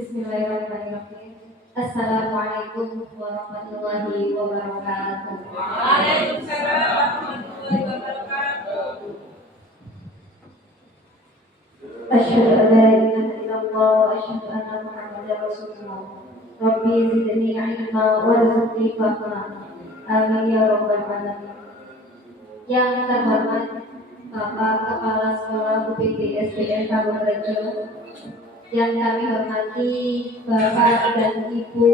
Bismillahirrahmanirrahim. Assalamualaikum warahmatullahi wabarakatuh. Waalaikumsalam warahmatullahi wabarakatuh. Asyhadu an la ilaha illallah wa asyhadu anna Muhammadar Rasulullah. Rabbi zidni ilma warzuqni fahma. Amin ya rabbal alamin. Yang terhormat Bapak Kepala Sekolah UPT SDN Pangurjo, yang kami hormati Bapak dan Ibu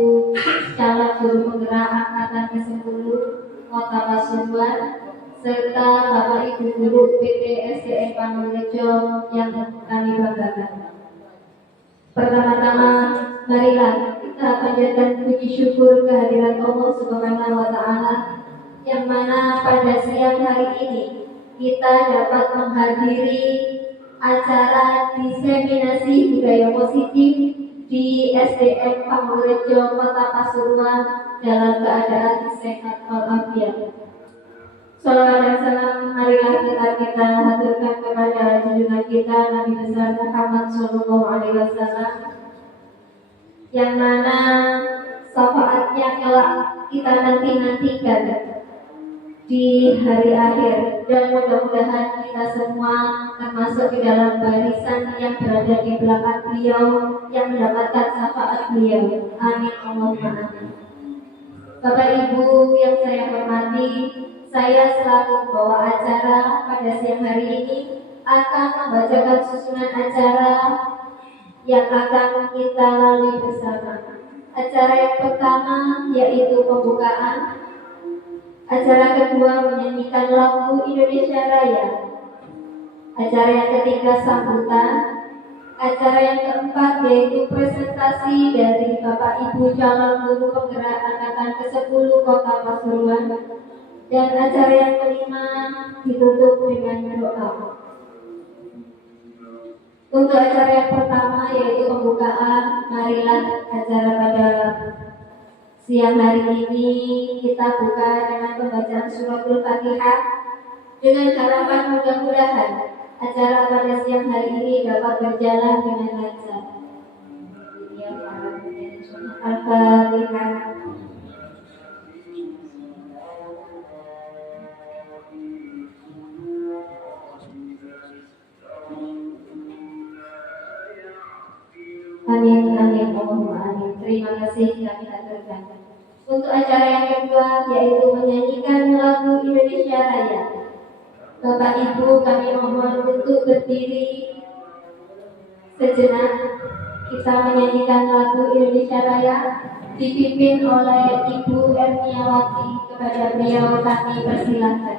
calon guru penggerak angkatan ke-10 Kota Pasuruan, serta Bapak Ibu guru UPT SDN Pangurjo yang kami banggakan. Pertama-tama, marilah kita panjatkan puji syukur kehadiran Allah Subhanahu wa Ta'ala, yang mana pada siang hari ini kita dapat menghadiri acara diseminasi budaya positif di SDN Pangurjo Kota Pasuruan dalam keadaan sehat walafiat. Salawat dan salam marilah kita haturkan kepada junjungan kita Nabi besar Muhammad Sallallahu Alaihi Wasallam, yang mana syafaatnya kelak kita nantikan di hari akhir, dan mudah-mudahan kita semua termasuk di dalam barisan yang berada di belakang beliau yang mendapatkan syafaat beliau. Amin Allahumma amin. Bapak Ibu yang saya hormati, saya selaku pembawa acara pada siang hari ini akan membacakan susunan acara yang akan kita lalui bersama. Acara yang pertama yaitu pembukaan. Acara kedua menyanyikan lagu Indonesia Raya. Acara yang ketiga sambutan. Acara yang keempat yaitu presentasi dari Bapak Ibu calon guru penggerak angkatan ke-10 Kota Pasuruan. Dan acara yang kelima ditutup dengan doa. Untuk acara yang pertama yaitu pembukaan, marilah acara pada siang hari ini kita buka dengan pembacaan suratul Fatihah, dengan harapan mudah-mudahan acara pada siang hari ini dapat berjalan dengan lancar. Al-Fatihah. Amin, amin, Allahumma amin. Terima kasih kami aturkan. Untuk acara yang kedua yaitu menyanyikan lagu Indonesia Raya. Bapak Ibu kami mohon untuk berdiri sejenak. Kita menyanyikan lagu Indonesia Raya dipimpin oleh Ibu Erniawati. Kepada beliau kami persilahkan.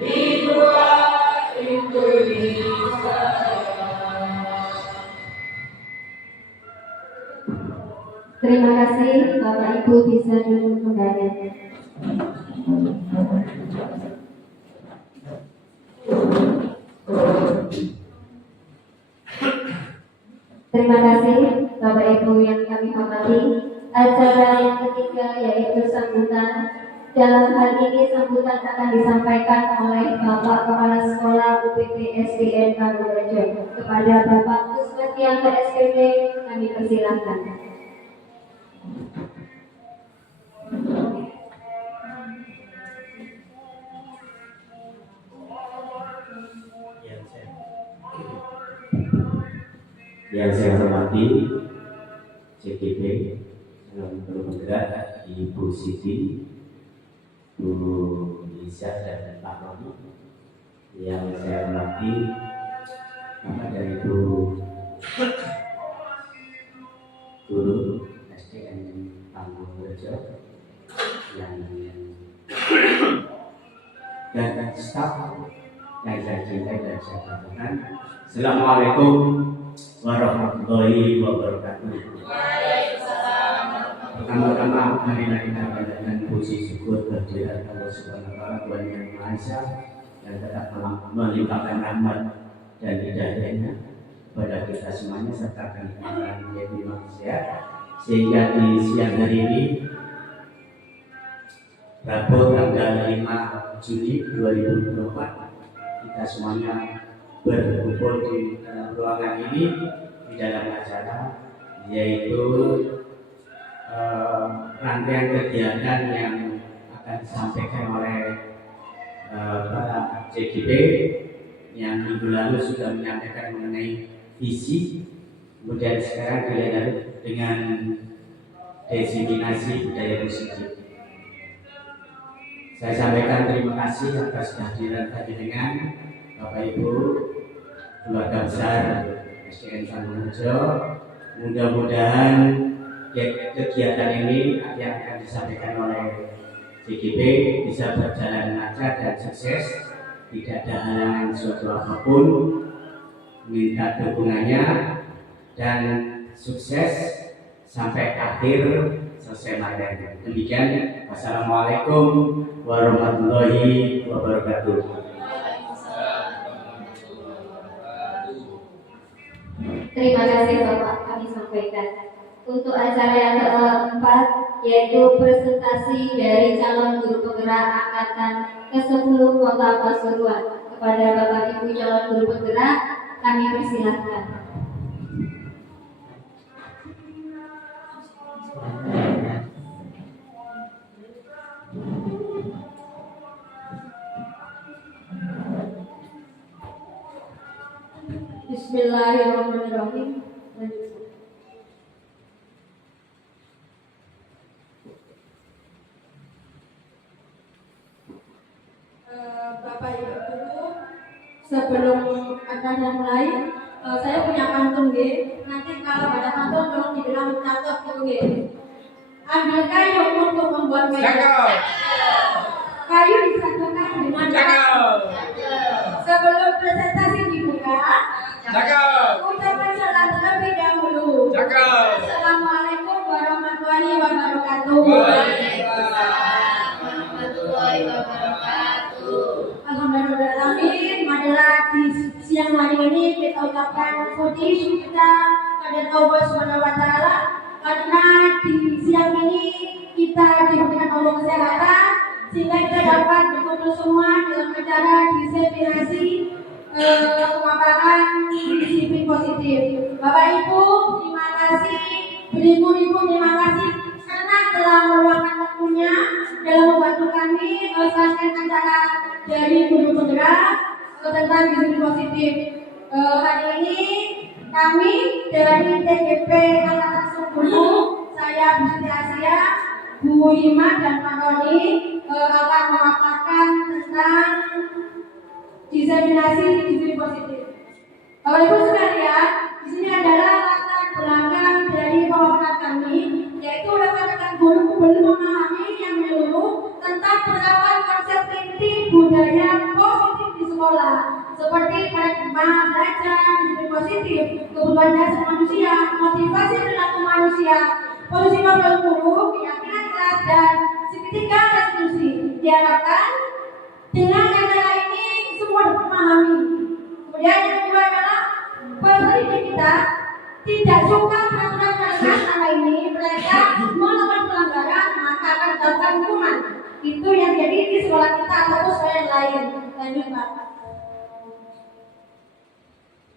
dibuat Indonesia. Terima kasih, Bapak Ibu bisa duduk kembali. Terima kasih, Bapak Ibu yang kami hormati. Acara yang ketiga yaitu sambutan. Dalam hal ini sambutan akan disampaikan oleh Bapak Kepala Sekolah UPT SDN Pangurajo. Kepada Bapak Kusmatianto SPP kami persilahkan. Yang saya hormati CGP Calon Guru Penggerak Ibu Siti, Bu Nisa dan Pak Romi. Yang saya hormati Bapak dari Ibu Guru SDN Pangurajo dan staf yang saya cintai dan saya banggakan. Assalamualaikum warahmatullahi wabarakatuh. Pertama-tama marilah kita panjatkan puji syukur kehadirat Allah Subhanahu wa taala Tuhan yang Maha Esa yang tetap melimpahkan rahmat dan hidayahnya kepada kita semuanya serta kami menjadi manusia, sehingga di siang hari ini Rabu tanggal 5 Juni 2024 kita semuanya berkumpul di dalam ruangan ini di dalam acara yaitu rangkaian kegiatan yang akan disampaikan oleh para CGP yang minggu lalu sudah menyampaikan mengenai visi, kemudian sekarang dilanjut dengan diseminasi budaya musik. Saya sampaikan terima kasih atas kehadiran dengan Bapak Ibu keluarga besar SDN Pangurajo. Mudah-mudahan kegiatan ini yang akan disampaikan oleh CGP bisa berjalan lancar dan sukses, tidak ada halangan suatu apapun. Minta dukungannya dan sukses sampai akhir selesai materi. Demikian, wassalamualaikum warahmatullahi wabarakatuh. Terima kasih Bapak, kami sampaikan. Untuk acara yang keempat yaitu presentasi dari calon guru penggerak angkatan ke-10 Kota Pasuruan. Kepada Bapak Ibu calon guru penggerak kami persilahkan. Bismillahirrahmanirrahim. Bapak Ibu Guru, sebelum acara mulai, saya punya pantun nggih. Nanti kalau ada pantun dong dibilang catat gitu nggih. Ambil kayu untuk membuat meja. Kayu disatukan dengan sebelum presentasi dibuka. Ucapan salam terlebih dahulu. Assalamualaikum warahmatullahi wabarakatuh. Waalaikumsalam warahmatullahi wabarakatuh. Alhamdulillahirrahmanirrahim. Marilah di siang hari ini kita ucapkan puji kita kepada Allah Subhanahu wa taala karena di siang ini kita diberikan Allah kesehatan sehingga kita dapat berkumpul semua dalam acara diseminasi pemaparan disiplin positif. Bapak Ibu, terima kasih, beribu-ribu terima kasih karena telah meluangkan waktunya dalam membantu kami melaksanakan acara dari guru penggerak tentang disiplin positif. Hari ini kami dari TGP Angkatan 10, saya Bu Siti Asia, Bu Hima dan Pak Roni akan memaparkan tentang diseminasi disiplin positif. Bapak Ibu sekalian, di sini adalah latar belakang dari pemaparan kami, yaitu rekan-rekan guru belum memahami yang menyeluruh tentang penerapan konsep inti budaya positif sekolah, seperti paradigma belajar, disiplin positif, kebutuhan dasar manusia, motivasi perilaku manusia, posisi moral guru, keyakinan kelas, dan segitiga restitusi. Diharapkan dengan cara ini semua dapat memahami. Kemudian yang kedua adalah pendidik kita tidak suka peraturan selama ini, mereka melakukan pelanggaran maka akan mendapatkan hukuman. Itu yang jadi di sekolah kita atau sekolah yang lain. Lanjut Pak.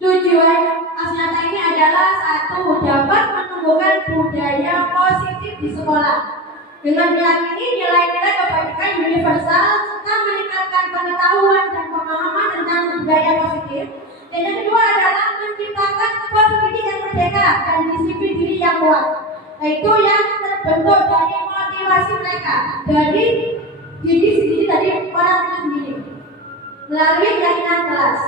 Tujuan Aksnyata ini adalah satu, dapat menumbuhkan budaya positif di sekolah dengan meyakini nilai-nilai kebajikan universal serta meningkatkan pengetahuan dan pemahaman tentang budaya positif. Dan yang kedua adalah menciptakan sebuah pendidik yang merdeka dan disiplin diri yang kuat, yaitu yang terbentuk dari motivasi mereka, dari diri sendiri, dari orang itu sendiri, melalui keyakinan kelas.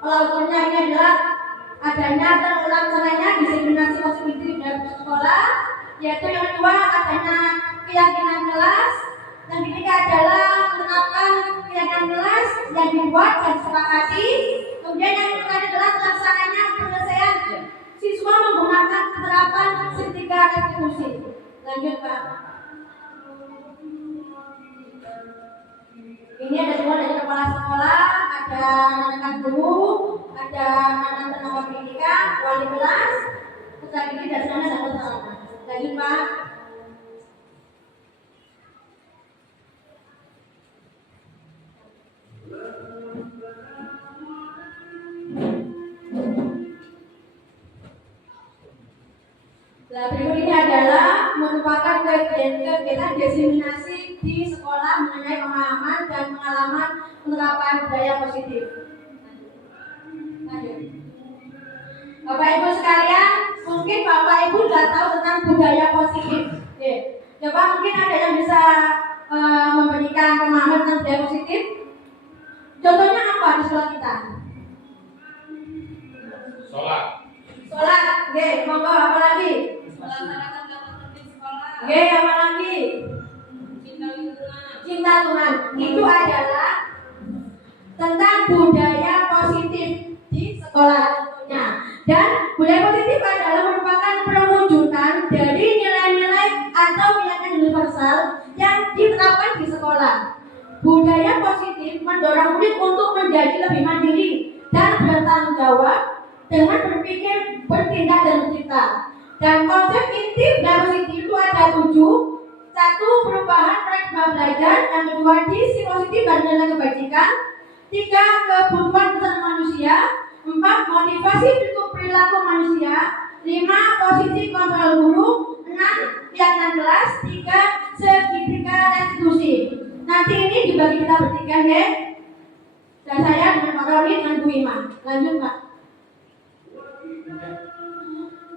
Kalau ukurnya ini adalah adanya terlaksananya diskriminasi positif dalam sekolah, yaitu yang kedua adanya keyakinan kelas, yang ketiga adalah menerapkan keyakinan kelas yang dibuat dan disepakati, kemudian yang ketiga adalah terlaksananya penyelesaian siswa menggunakan penerapan segitiga restitusi. Lanjut Pak. Ini ada semua dari kepala sekolah, ada anak guru, ada anak tenaga pendidikan, wali kelas, peserta didik dan semuanya dapat salam. Lanjut Pak. Nah, berikut ini adalah merupakan kegiatan diseminasi di sekolah mengenai pemahaman dan pengalaman penerapan budaya positif. Lanjut. Bapak Ibu sekalian, mungkin Bapak Ibu sudah tahu tentang budaya positif. Oke. Coba mungkin ada yang bisa memberikan pemahaman tentang budaya positif. Contohnya apa di sekolah kita? Sholat. Sholat. Oke, monggo apa lagi? Oke, apa lagi? Cinta Tuhan. Itu adalah tentang budaya positif di sekolah tentunya. Dan budaya positif adalah merupakan perwujudan dari nilai-nilai atau keyakinan universal yang diterapkan di sekolah. Budaya positif mendorong murid untuk menjadi lebih mandiri dan bertanggung jawab dengan berpikir, bertindak, dan mencipta. Dan konsep inti budaya positif itu ada 7. 1. Perubahan paradigma belajar. Yang kedua, disi positif dan nilai kebajikan. 3. Kebutuhan dasar manusia. 4. Motivasi perilaku manusia. 5. Posisi kontrol guru. 6. Keyakinan kelas. 3. Segitiga restitusi. Nanti ini dibagi kita bertiga ya. Dan saya dengan Pak Roni dengan Bu Ima. Lanjut Pak.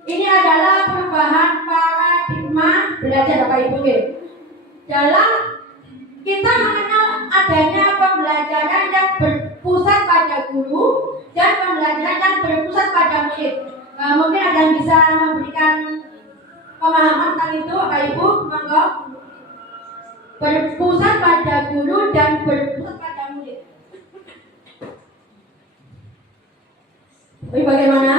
Ini adalah perubahan paradigma belajar Bapak Ibu. Dalam kita mengenal adanya pembelajaran yang berpusat pada guru dan pembelajaran yang berpusat pada murid. Mungkin ada yang bisa memberikan pemahaman tentang itu Bapak Ibu, monggo. Berpusat pada guru dan berpusat pada murid. Bagaimana?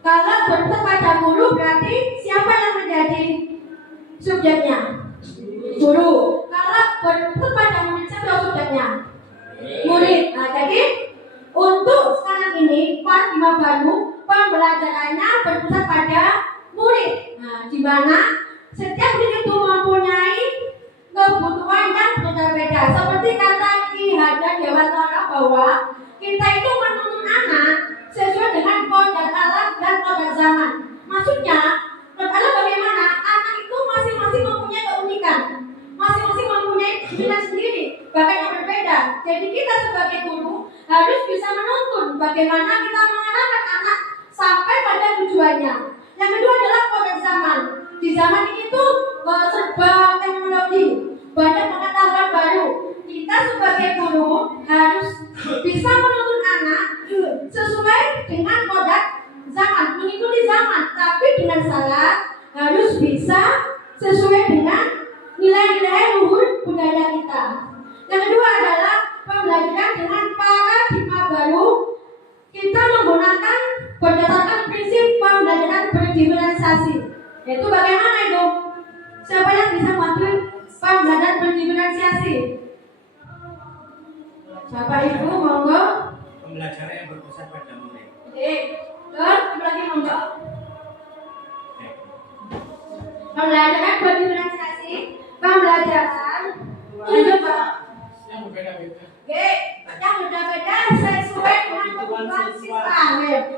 Kalau berpusat pada guru berarti siapa yang menjadi subjeknya? Guru. Kalau berpusat pada murid siapa subjeknya? Murid. Nah, jadi untuk sekarang ini paradigma baru pembelajarannya berpusat pada murid. Nah, di mana setiap murid itu mempunyai kebutuhan yang berbeda. Seperti kata Ki Hajar Dewantara bahwa kita itu menuntun anak sesuai dengan kodrat alam dan kodrat zaman. Maksudnya, kodrat alam bagaimana? Anak itu masing-masing mempunyai keunikan, masing-masing mempunyai minat sendiri, bahkan yang berbeda. Jadi kita sebagai guru harus bisa menuntun bagaimana kita mengarahkan anak sampai pada tujuannya. Yang kedua adalah kodrat zaman. Di zaman ini tuh serba teknologi, banyak pengetahuan baru. Kita sebagai guru harus bisa menuntun anak sesuai dengan kodrat zaman, mengikuti zaman, tapi dengan syarat harus bisa sesuai dengan nilai-nilai luhur budaya kita. Yang kedua adalah Itu bagaimana itu? Siapa yang bisa bantu pembelajaran berdiferensiasi? Bapak Ibu, monggo. Pembelajaran yang berpusat pada murid. Oke, terus lagi monggo. Pembelajaran berdiferensiasi, pembelajaran tunjuk Pak. Yang berbeda-beda. Oke, yang berbeda-beda sesuai dengan kebutuhan siswa.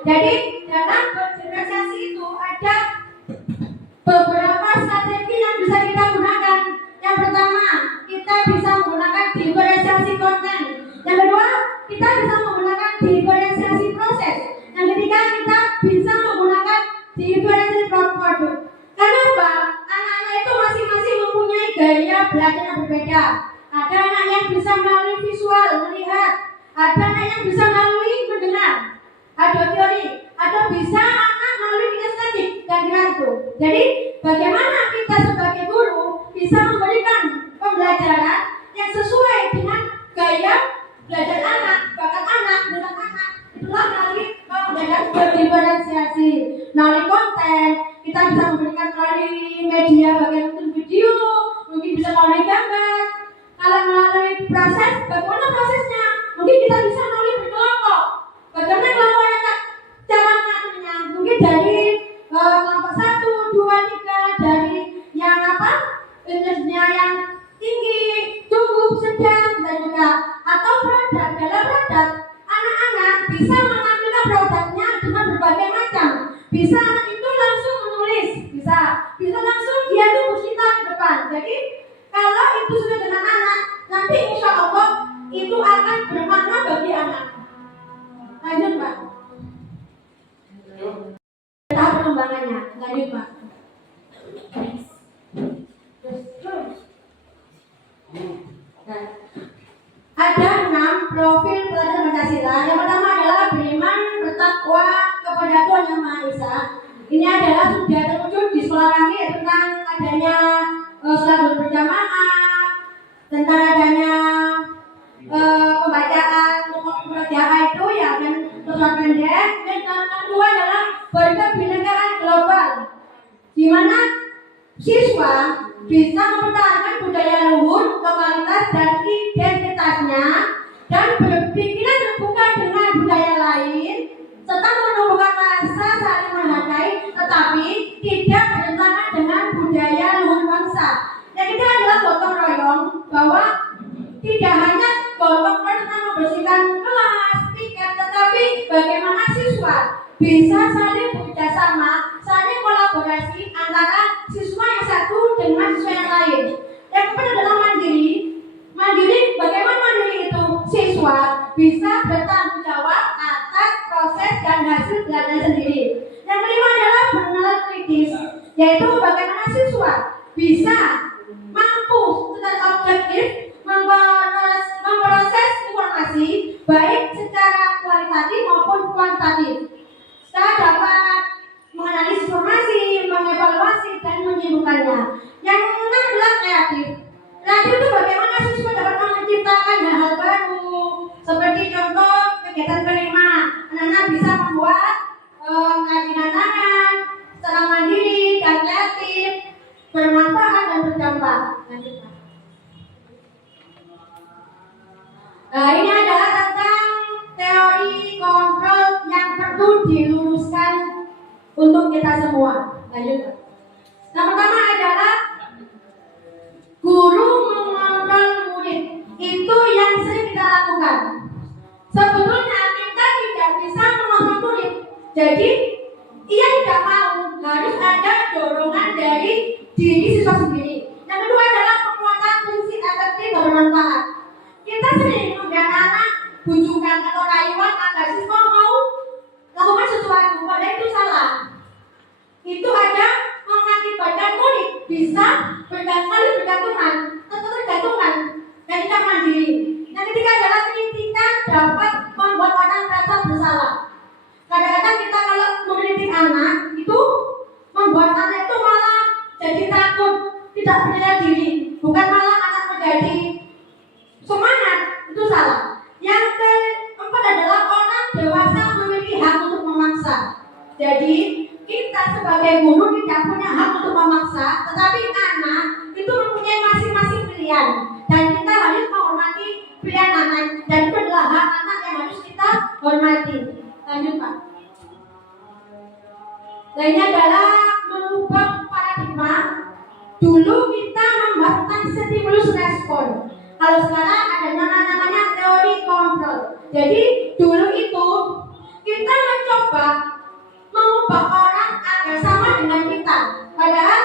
Jadi dalam berdiferensiasi itu ada beberapa strategi yang bisa kita gunakan. Yang pertama, kita bisa menggunakan diferensiasi konten. Yang kedua, kita bisa menggunakan diferensiasi proses. Yang ketiga, kita bisa menggunakan diferensiasi produk. Kenapa? Anak-anak itu masing-masing mempunyai gaya belajar yang berbeda. Ada anak yang bisa melalui visual, melihat. Ada anak yang bisa melalui mendengar. Ada teori. Ada bisa anak melalui kinestetik dan itu. Jadi, bagaimana kita sebagai guru bisa memberikan pembelajaran yang sesuai dengan gaya belajar anak, bakat anak, minat anak. Itulah melalui pembelajaran berdiferensiasi. Melalui konten, kita bisa memberikan melalui media bagian mungkin video, mungkin bisa melalui gambar. Kalau melalui proses, bagaimana prosesnya? Mungkin kita bisa melalui berkelompok. Bagaimana kelompok anak cara mengaturnya? Mungkin dari kelompok 1, 2, 3, dari yang jenisnya yang tinggi, cukup, sedang, dan juga atau produk. Dalam produk, anak-anak bisa mengambil produknya dengan berbagai macam. Bisa anak itu langsung menulis, bisa langsung dia itu bercerita di depan. Jadi kalau itu sudah dengan anak, nanti insya Allah itu akan bermakna bagi anak. Lanjut Pak. Tahap pengembangannya, lanjut Pak. Nah, ada 6 profil pelajar Pancasila. Yang pertama adalah beriman, bertakwa kepada Tuhan Yang Maha Esa. Ini adalah sudah terwujud di sekolah kami tentang adanya salat berjamaah, tentang adanya pembacaan murojaah itu ya, dan surat pendek. Dan yang kedua adalah berkebinekaan global, di mana siswa bisa mempertahankan budaya luhur, lokalitas dan identitasnya, dan berpikiran terbuka dengan budaya lain, serta menumbuhkan rasa saling menghargai, tetapi tidak bertentangan dengan budaya luhur bangsa. Yang ini adalah gotong royong, bahwa tidak hanya gotong royong tentang membersihkan kelas, tiket, tetapi bagaimana siswa bisa saling bekerjasama, saling kolaborasi antara siswa yang satu dengan siswa yang lain. Yang kedua adalah mandiri. Mandiri, bagaimana mandiri itu? Siswa bisa bertanggung jawab atas proses dan hasil belajar sendiri. Yang kelima adalah bernalar kritis, yaitu bagaimana siswa bisa mampu secara objektif memproses informasi baik secara kualitatif maupun kuantitatif. Kita dapat menganalisis informasi, mengevaluasi, dan menyimpulkannya. Yang enam adalah kreatif. Kreatif itu bagaimana siswa dapat menciptakan hal-hal baru. Seperti contoh kegiatan kelima, anak-anak bisa membuat kerajinan tangan secara mandiri dan kreatif, bermanfaat dan berdampak. Nah, ini adalah tentang teori kontrol yang perlu diluruskan untuk kita semua. Lanjut. Yang pertama adalah guru mengontrol murid. Itu yang sering kita lakukan. Sebetulnya kita tidak bisa mengontrol murid. Jadi ia tidak mau, harus ada dorongan dari diri siswa sendiri. Yang kedua adalah penguatan fungsi efektif dan bermanfaat. Kita sering membiarkan anak bujukan atau rayuan agar siswa mau lakukan sesuatu, padahal itu salah. Itu ada mengakibatkan murid bisa bergantungan, dan tidak mandiri. Yang ketiga adalah kritikan dapat membuat orang merasa bersalah. Kadang-kadang kita kalau mengkritik anak itu membuat anak itu malah jadi takut, tidak percaya diri, bukan malah anak menjadi pilihan dan kita harus menghormati pilihan anak dan itu adalah hak anak yang harus kita hormati. Lanjut Pak. Nah ini adalah mengubah paradigma. Dulu kita membahas tentang stimulus respon. Kalau sekarang ada namanya teori kontrol. Jadi dulu itu kita mencoba mengubah orang agar sama dengan kita. Padahal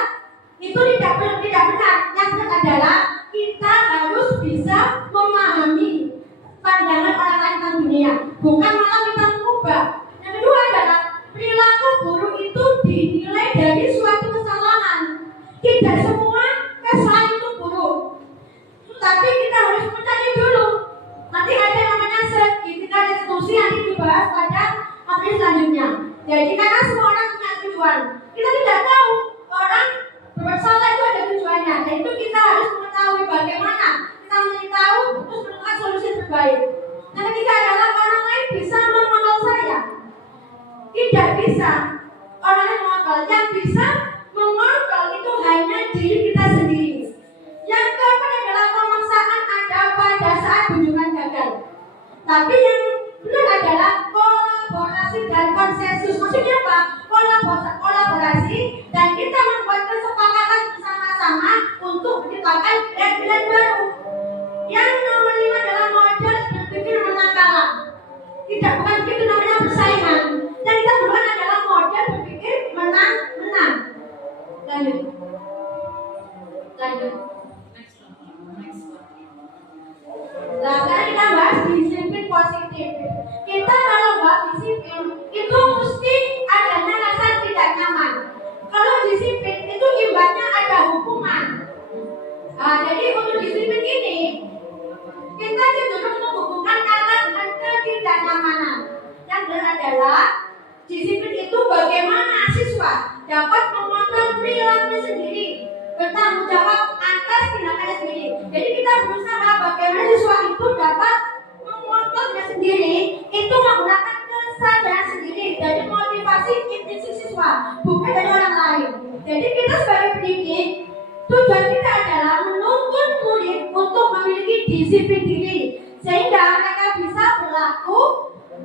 itu tidak benar. Yang benar adalah kita harus bisa memahami pandangan orang lain tentang dunia, bukan malah kita mengubah. Yang kedua adalah perilaku buruk itu dinilai dari suatu kesalahan. Tidak semua kesalahan itu buruk, tapi kita harus mencari dulu. Nanti ada namanya segitiga restitusi yang dibahas pada materi selanjutnya. Jadi karena semua orang punya tujuan, kita tidak tahu orang bersalah itu ada tujuannya. Dan itu kita harus mengetahui bagaimana kita mencari tahu terus menemukan solusi terbaik. Yang ketiga adalah orang lain bisa mengontrol saya. Tidak bisa. Orang lain mengontrol, yang bisa mengontrol itu hanya diri kita sendiri. Yang keempat adalah pemaksaan ada pada saat kunjungan gagal. Tapi yang benar adalah kolaborasi dan konsensus. Maksudnya apa? Kolaborasi dan kita membuat kesepakatan bersama-sama untuk menciptakan pilihan baru. Yang nomor 5 adalah model berpikir menang kalah. Tidak, bukan begitu namanya persaingan. Yang kita butuhkan adalah model berpikir menang. Lanjut. Nah, sekarang kita bahas disiplin positif. Kita kalau bahas disiplin itu mesti adanya rasa tidak nyaman. Kalau disiplin itu ibaratnya ada hukuman. Nah, jadi untuk disiplin ini kita cenderung menghubungkan kata dengan ketidaknyamanan. Yang benar adalah disiplin itu bagaimana siswa dapat mengontrol perilakunya sendiri, bertanggung jawab atas tindakannya sendiri. Jadi kita berusaha bagaimana siswa itu dapat mengontrolnya sendiri, itu menggunakan kesadaran sendiri dari motivasi intrinsik siswa, bukan dari orang lain. Jadi kita sebagai pendidik, tujuan kita adalah menuntun murid untuk memiliki disiplin diri, sehingga mereka bisa berlaku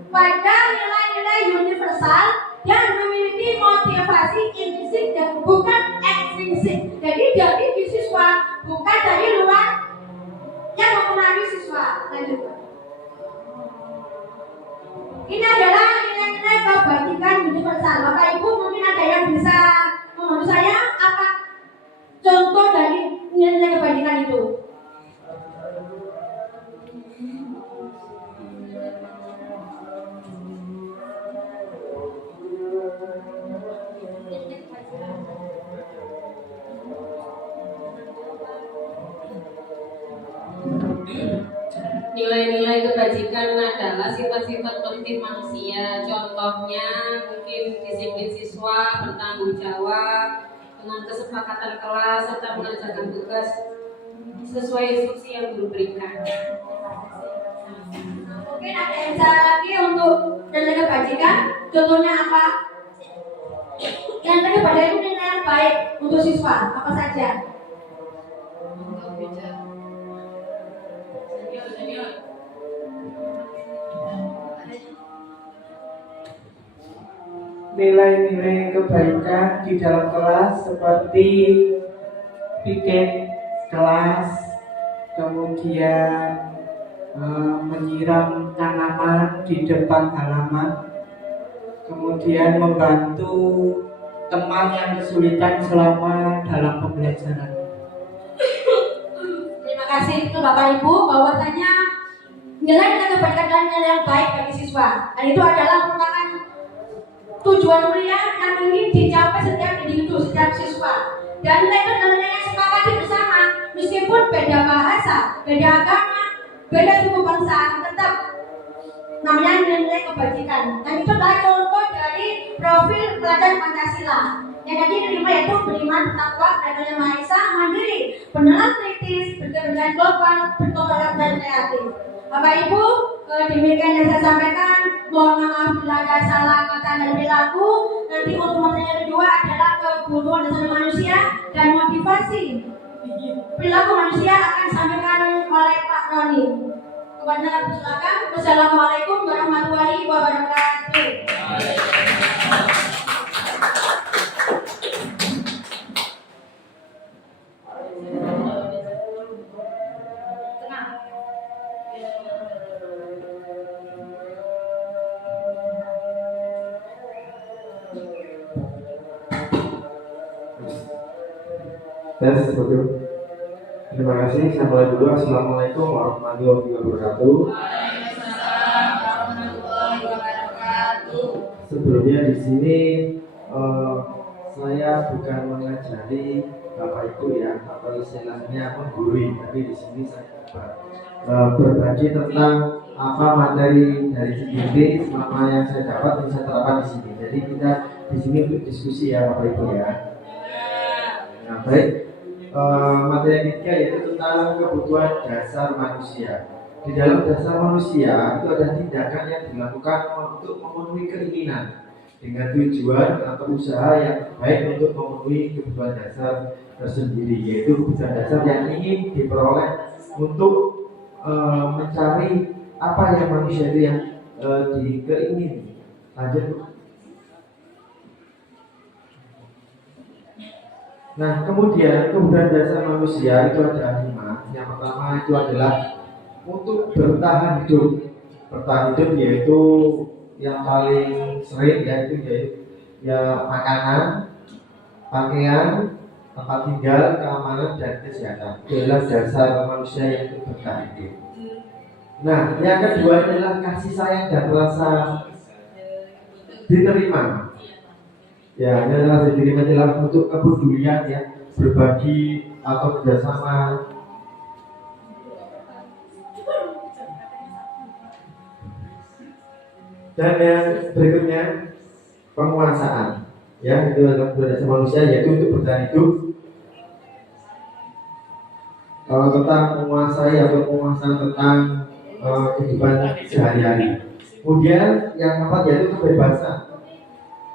pada nilai-nilai universal dan memiliki motivasi intrinsik dan bukan ekstrinsik. Jadi dari siswa, bukan dari luar yang mempengaruhi siswa. Lanjut. Ini adalah nilai-nilai kebajikan universal. Bapak Ibu mungkin ada yang bisa membantu saya apa contoh dari nilai-nilai kebajikan itu? Nilai-nilai kebajikan adalah sifat-sifat positif manusia. Contohnya mungkin disiplin siswa, bertanggung jawab, dengan kesepakatan kelas, serta mengerjakan tugas sesuai instruksi yang guru berikan. Mungkin ada yang bisa lagi untuk nilai kebajikan. Contohnya apa? Yang tadi pada itu nilai yang baik untuk siswa apa saja? Nilai-nilai kebaikan di dalam kelas seperti piket kelas, kemudian menyiram tanaman di depan halaman, kemudian membantu teman yang kesulitan selama dalam pembelajaran. Terima kasih itu Bapak Ibu, bahwasanya nilai kebaikan dan nilai yang baik bagi siswa, dan itu adalah merupakan tujuan mulia yang ingin dicapai setiap individu, setiap siswa. Dan nilai itu adalah nilai yang sepakati bersama, meskipun beda bahasa, beda agama, beda suku bangsa, tetap namanya nilai kebajikan. Dan itu adalah contoh dari profil pelajar Pancasila. Yang tadi diterima yaitu beriman, bertakwa, beragama yang Maha Esa, mandiri, penelan kritis, berkepentingan global, bertoleransi dan kreatif. Bapak Ibu, demikian yang saya sampaikan. Mohon maaf bila ada salah kata dan perilaku. Nanti untuk materi yang kedua adalah kebutuhan dasar manusia dan motivasi Perilaku manusia akan disampaikan oleh Pak Roni. Kepada silakan. Wassalamualaikum warahmatullahi wabarakatuh. Tes, betul. Terima kasih. Saya mulai dulu. Assalamualaikum warahmatullahi wabarakatuh. Waalaikumsalam warahmatullahi wabarakatuh. Sebelumnya di sini saya bukan mengajari Bapak Ibu ya, atau istilahnya menggurui, tapi di sini saya berbagi tentang apa materi dari CGD selama yang saya dapat dan saya terapkan di sini. Jadi kita di sini untuk diskusi ya Bapak Ibu ya. Nah baik, materi yang ketiga yaitu tentang kebutuhan dasar manusia. Di dalam dasar manusia itu ada tindakan yang dilakukan untuk memenuhi keinginan dengan tujuan atau usaha yang baik untuk memenuhi kebutuhan dasar tersendiri, yaitu kebutuhan dasar yang ingin diperoleh untuk mencari apa yang manusia itu yang dikeingini. Lanjut. Nah, kemudian kebutuhan dasar manusia itu ada 5. Yang pertama itu adalah untuk bertahan hidup. Bertahan hidup yaitu yang paling sering yaitu ya makanan, pakaian, tempat tinggal, keamanan dan kesehatan. Itu adalah dasar manusia yang untuk bertahan hidup. Nah, yang kedua adalah kasih sayang dan rasa diterima. Ya, ini adalah diterima dalam bentuk kepedulian ya, berbagi atau kerjasama. Dan yang berikutnya penguasaan. Ya, itu adalah dasar manusia yaitu untuk bertahan hidup. Tentang menguasai atau penguasaan tentang kehidupan sehari-hari. Kemudian yang keempat yaitu kebebasan.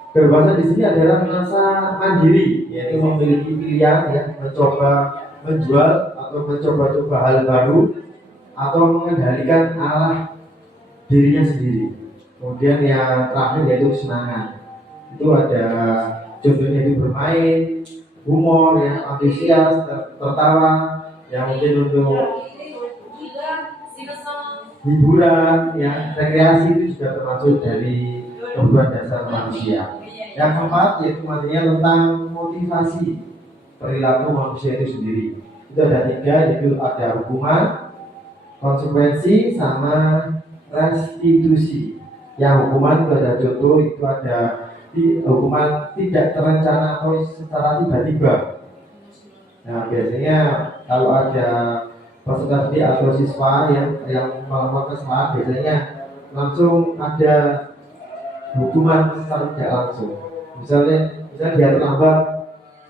Kebebasan di sini adalah merasa mandiri, yaitu memiliki pilihan ya, menjual atau mencoba-coba hal baru atau mengendalikan arah dirinya sendiri. Kemudian yang terakhir yaitu kesenangan. Itu ada contohnya itu bermain, humor, ya, antusias, tertawa, yang mungkin untuk hiburan, ya, rekreasi itu juga termasuk dari kebutuhan dasar manusia. Yang keempat yaitu materinya tentang motivasi perilaku manusia itu sendiri. Itu ada 3, yaitu ada hukuman, konsekuensi, sama restitusi. Yang hukuman itu ada contoh, itu ada hukuman tidak terencana atau secara tiba-tiba. Nah biasanya kalau ada peserta didik atau siswa yang melakukan kesalahan, biasanya langsung ada hukuman secara tidak langsung. Misalnya dia terlambat,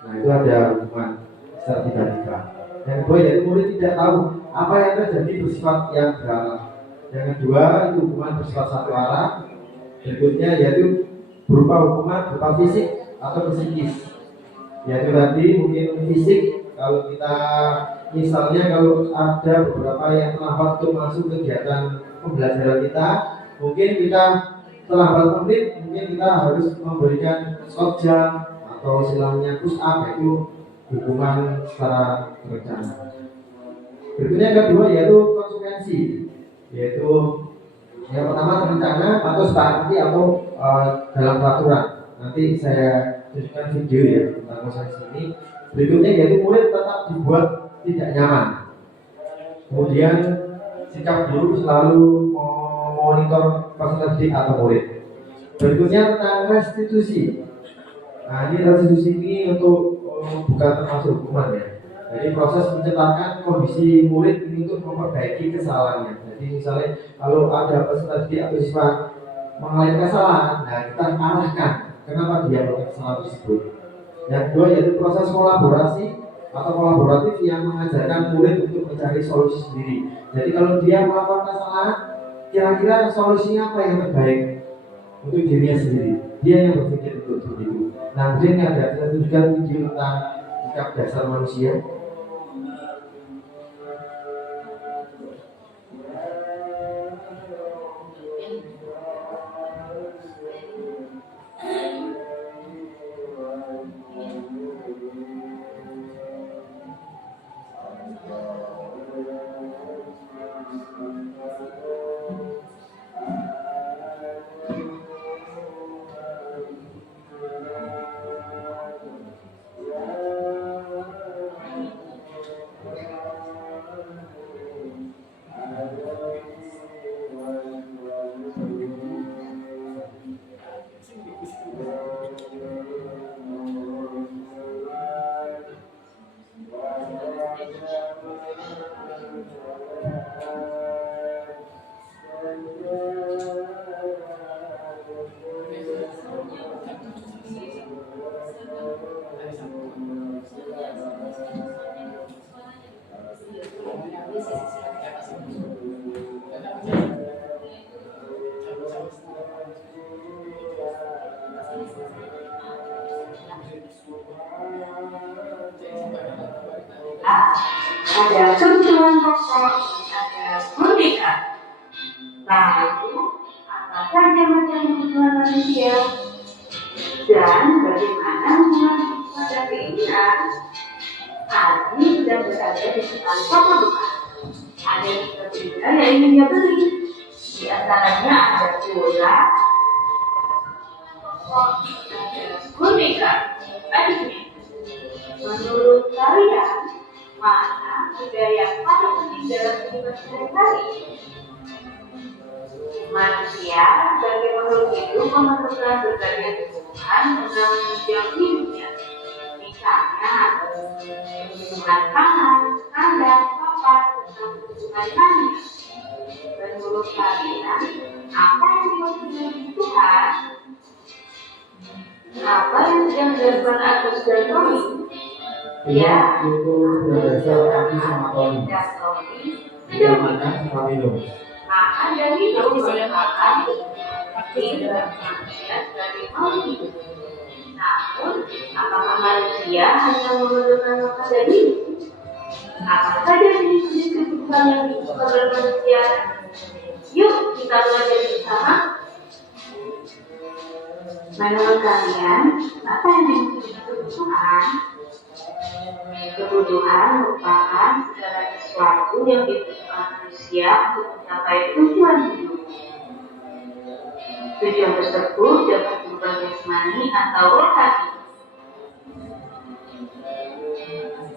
nah itu ada hukuman secara tiba-tiba. Yang kedua yaitu murid tidak tahu apa yang terjadi bersifat yang berarah. Yang kedua itu hukuman bersifat satu arah. Berikutnya yaitu berupa hukuman berupa fisik atau psikis. Yaitu tadi mungkin fisik, kalau kita misalnya kalau ada beberapa yang terlambat untuk masuk kegiatan pembelajaran kita, mungkin kita terlambat menit, mungkin kita harus memberikan short jump atau istilahnya push up, itu hukuman secara terencana. Berikutnya yang kedua yaitu konsekuensi, yaitu yang pertama terencana atau sepakati atau dalam peraturan. Nanti saya tunjukkan video ya tentang konsekuensi ini. Berikutnya yaitu murid tetap dibuat tidak nyaman. Kemudian sikap guru selalu monitor peserta didik atau murid. Berikutnya tentang restitusi. Nah ini restitusi ini untuk bukan termasuk hukuman ya. Jadi proses mencetakkan kondisi murid ini untuk memperbaiki kesalahannya. Jadi misalnya kalau ada peserta didik atau siswa mengalami kesalahan, nah kita arahkan kenapa dia melakukan kesalahan tersebut. Yang kedua yaitu proses kolaborasi atau kolaboratif yang mengajarkan murid untuk mencari solusi sendiri. Jadi kalau dia melakukan kesalahan, kira-kira solusinya apa yang terbaik untuk dirinya sendiri. Dia yang berpikir untuk itu. Nah, kemudian ada saya tunjukkan video tentang sikap dasar manusia. kebutuhan pokok adalah merdeka. Lalu, apa saja macam kebutuhan manusia dan bagaimana hubungan pada keinginan? Arti sudah berada di depan toko bukan. Ada tiga benda yang ingin dia beli. Di antaranya ada bola, merdeka. Menurut kalian, mana budaya yang paling penting dalam kehidupan sehari-hari? Manusia sebagai makhluk hidup memerlukan berbagai kebutuhan untuk menunjang hidupnya. Misalnya, kebutuhan pangan, kandang, papan, dan kebutuhan lainnya. Menurut kalian, apa yang dimaksud dengan kebutuhan? Apa yang sedang dilakukan Agus dan Tommy? Ya, itu berdasar kaki sama Tony. Tidak makan sama minum. Makan dan minum merupakan tidak manusia sebagai makhluk hidup. Namun, apakah manusia hanya memerlukan makan dan minum? Apa saja jenis kebutuhan yang dibutuhkan oleh manusia? Yuk kita belajar bersama. Menurut kalian, apa yang dimaksud kebutuhan? Kebutuhan merupakan segala sesuatu yang dibutuhkan manusia untuk mencapai tujuan hidup. Tujuan tersebut dapat berupa jasmani atau rohani.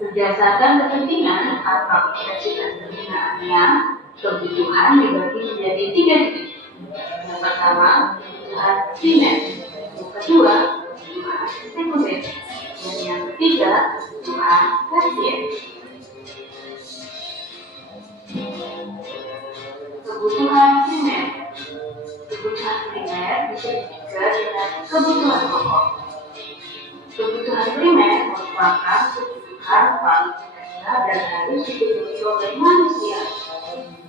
Berdasarkan kepentingan atau intensitas penggunaannya, kebutuhan dibagi menjadi 3 jenis. Yang pertama, kebutuhan primer. Yang kedua, kebutuhan sekunder. Dan yang ketiga, kebutuhan tersier. Kebutuhan primer. Kebutuhan primer disebut juga dengan kebutuhan pokok. Kebutuhan primer merupakan kebutuhan paling mendasar dan harus dipenuhi oleh manusia.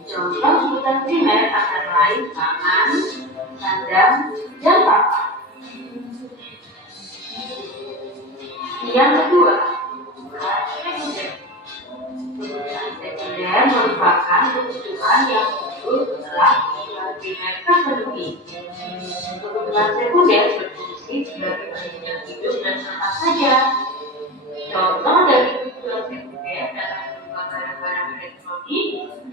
Contoh kebutuhan primer antara lain pangan, kandang, dan papan. Yang kedua, kebutuhan sekunder. Kebutuhan sekunder merupakan kebutuhan yang muncul setelah kebutuhan primer terpenuhi. Kebutuhan sekunder berfungsi sebagai penunjang hidup dan apa saja. Contoh dari kebutuhan sekunder dapat berupa barang-barang elektronik,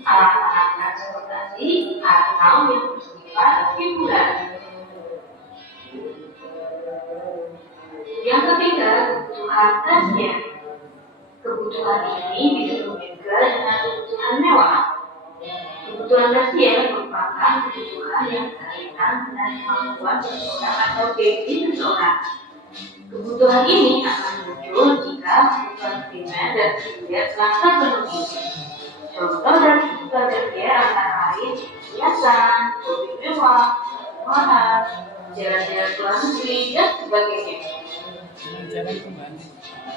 alat-alat transportasi, atau yang bersifat hiburan. Yang ketiga, kebutuhan tersier. Kebutuhan ini disebut juga dengan kebutuhan mewah. Kebutuhan tersier merupakan kebutuhan yang berkaitan dengan kemampuan seseorang atau gaji seseorang. Kebutuhan ini akan muncul jika kebutuhan primer dan sekunder telah terpenuhi. Contoh dari kebutuhan tersier antara lain hiasan, hobi mewah, mahal, jalan-jalan ke luar negeri, dan sebagainya.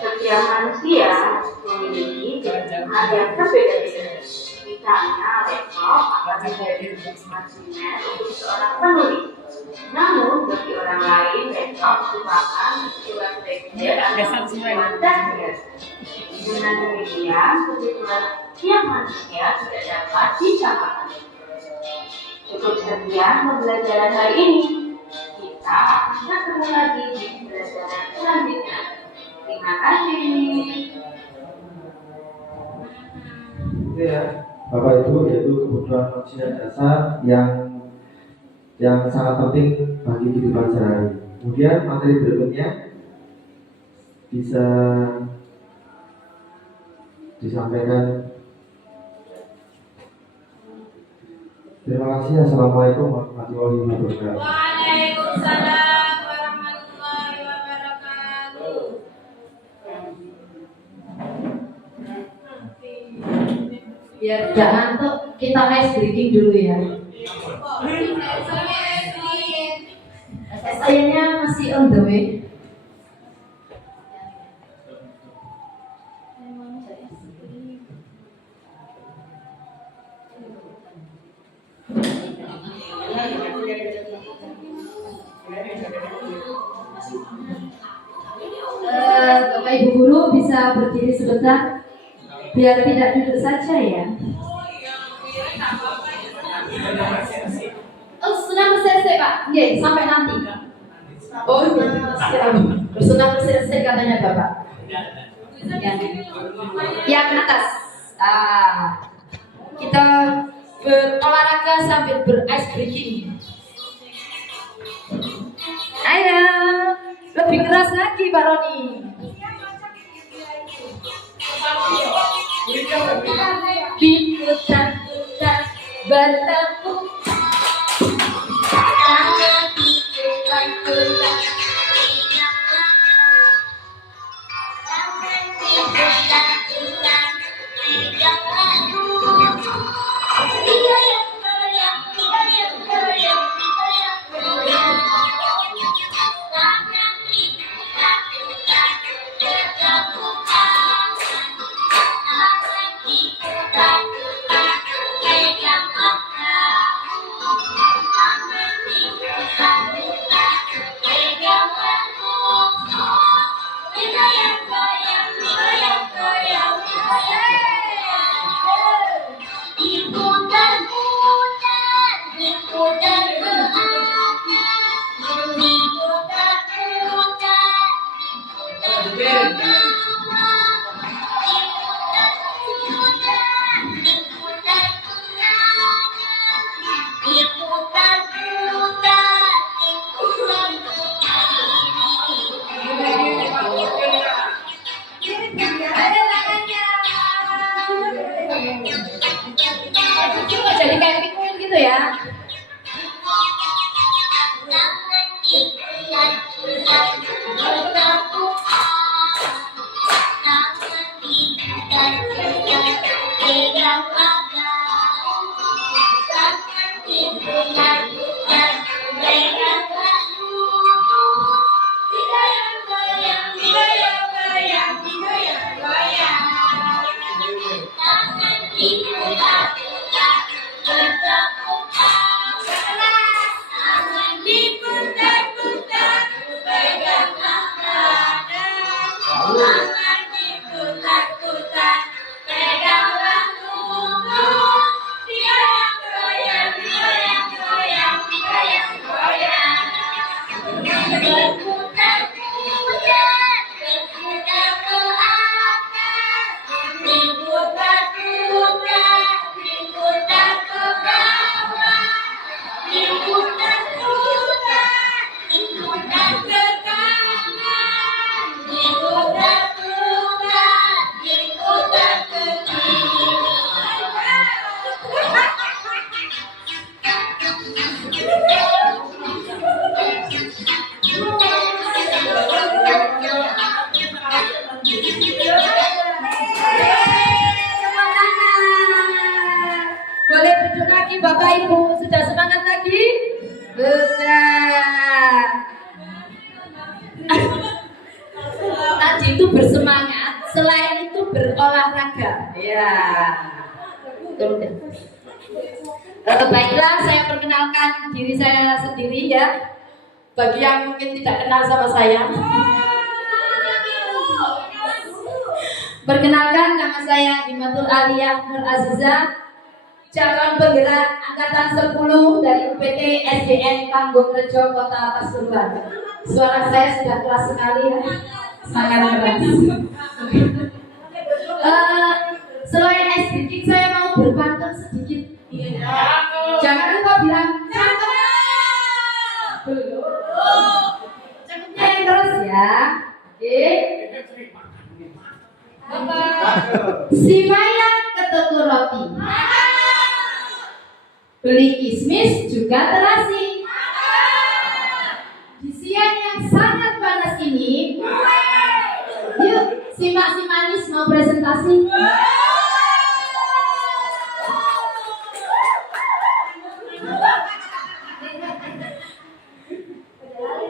Setiap manusia memiliki kebutuhan yang berbeda-beda. Misalnya, laptop akan menjadi kebutuhan primer untuk seorang penulis. Namun, bagi orang lain, laptop merupakan kebutuhan sekunder atau kebutuhan tersier. Dengan demikian, kebutuhan setiap manusia tidak dapat disamakan. Cukup sekian pembelajaran hari ini. Kita akan ketemu lagi di pembelajaran selanjutnya. Terima kasih. Itu ya, Bapak Ibu, yaitu kebutuhan manusia dasar yang sangat penting bagi kehidupan sehari-hari. Kemudian materi berikutnya bisa disampaikan. Terima kasih. Assalamualaikum warahmatullahi wabarakatuh. Waalaikumsalam warahmatullahi wabarakatuh. Biar gak ngantuk, kita ice breaking dulu ya. SI-nya masih on the way. Bapak Ibu Guru bisa berdiri sebentar. Biar tidak duduk saja ya. Oh, senang selesai Pak. Oke, sampai nanti. Oh, siap. Bersenang selesai katanya Bapak. Yang atas. Kita berolahraga sambil berice breaking. Ayo, lebih keras lagi Pak Roni. Diputar-putar bertemu. Jadi kayak penguin gitu ya. Boleh duduk lagi Bapak Ibu, sudah semangat lagi? Sudah. Tadi itu bersemangat, selain itu berolahraga. Ya. Baiklah, saya perkenalkan diri saya sendiri ya. Bagi yang mungkin tidak kenal sama saya. Perkenalkan, nama saya Himatul Aliyah Nur Azizah, calon penggerak angkatan 10 dari UPT SDN Panggung-Rejo, Kota Pasuruan. Suara saya sudah keras sekali ya, sangat keras. Selain SDK, saya mau berpantun sedikit. Jangan lupa bilang cakep. Cakepnya yang terus ya. Oke. Si Maya ke toko roti, beli kismis juga terasi. Di siang yang sangat panas ini, yuk simak si manis mau presentasi.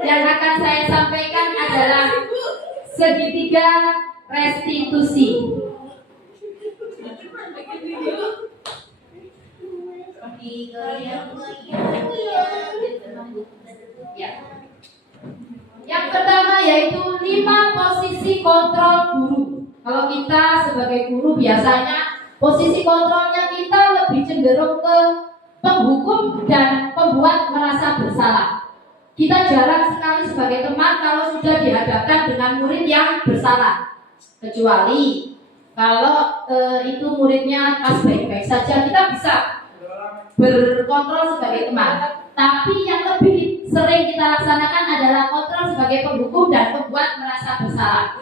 Yang akan saya sampaikan adalah segitiga restitusi. Ya. Yang pertama yaitu 5 posisi kontrol guru. Kalau kita sebagai sebagai guru biasanya posisi kontrolnya kita lebih cenderung ke penghukum dan pembuat merasa bersalah. Kita jarang sekali sebagai teman kalau sudah dihadapkan dengan murid yang bersalah. Kecuali kalau itu muridnya pas baik-baik saja, kita bisa berkontrol sebagai teman. Tapi yang lebih sering kita laksanakan adalah kontrol sebagai penghukum dan pembuat merasa bersalah.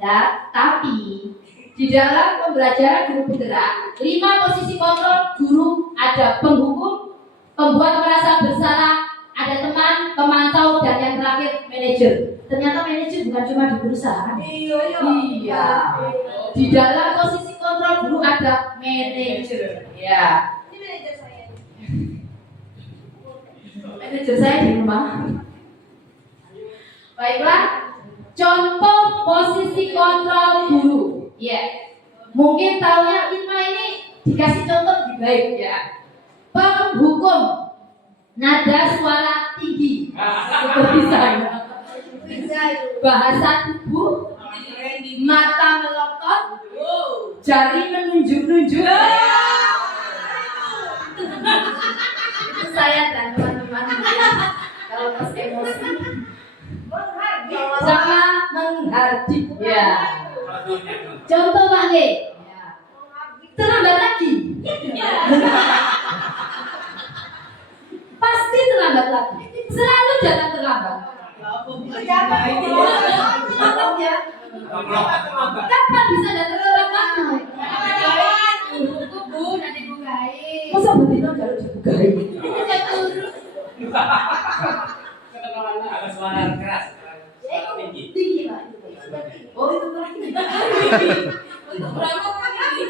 Ya, tapi di dalam pembelajaran guru bergerak, 5 posisi kontrol guru ada penghukum, pembuat merasa bersalah, ada teman, pemantau, dan yang terakhir manajer. Ternyata manajer bukan cuma di perusahaan. Iya. Di dalam posisi kontrol guru ada manajer. Ya. Manajer saya di rumah. Baiklah, contoh posisi kontrol guru. Ya, mungkin tahunnya 5 ini dikasih contoh lebih baik ya. Penghukum, nada suara tinggi seperti saya. Bahasa tubuh, mata melotot, jari menunjuk-nunjuk. Itu saya dan teman-teman kalau pas emosi sama menghardik ya. Contoh lagi, terlambat lagi, pasti terlambat lagi, selalu jangan terlambat. Kapan bisa datang orang waktu? Masa betina jalur dibukai? Ada suara keras, Tinggi lah. Oh itu keras. Untuk berapa kali?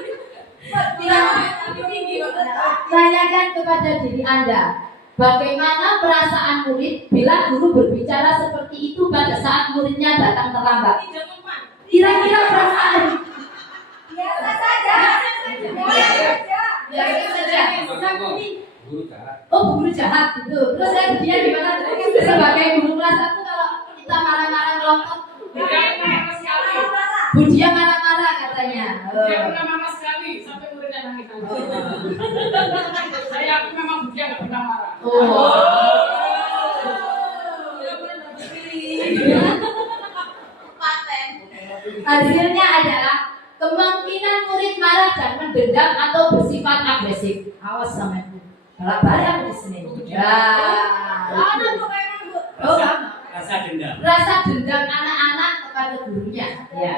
Tanyakan kepada diri Anda, bagaimana perasaan murid bila guru berbicara seperti itu pada saat muridnya datang terlambat? Kira-kira perasaan biasa saja. Oh, guru jahat gitu. Terus dia gimana? Sebagai guru kelas 1 kalau kita marah-marah melontot, Budia marah-marah katanya. Dia pernah marah sekali sampai muridnya nangis. Saya yakin memang Budia nggak pernah marah. Hasilnya adalah kemungkinan murid marah dan mendendam atau bersifat agresif. Awas sama itu. Balak-balik di sini. Rasa dendam anak-anak kepada gurunya. Ya.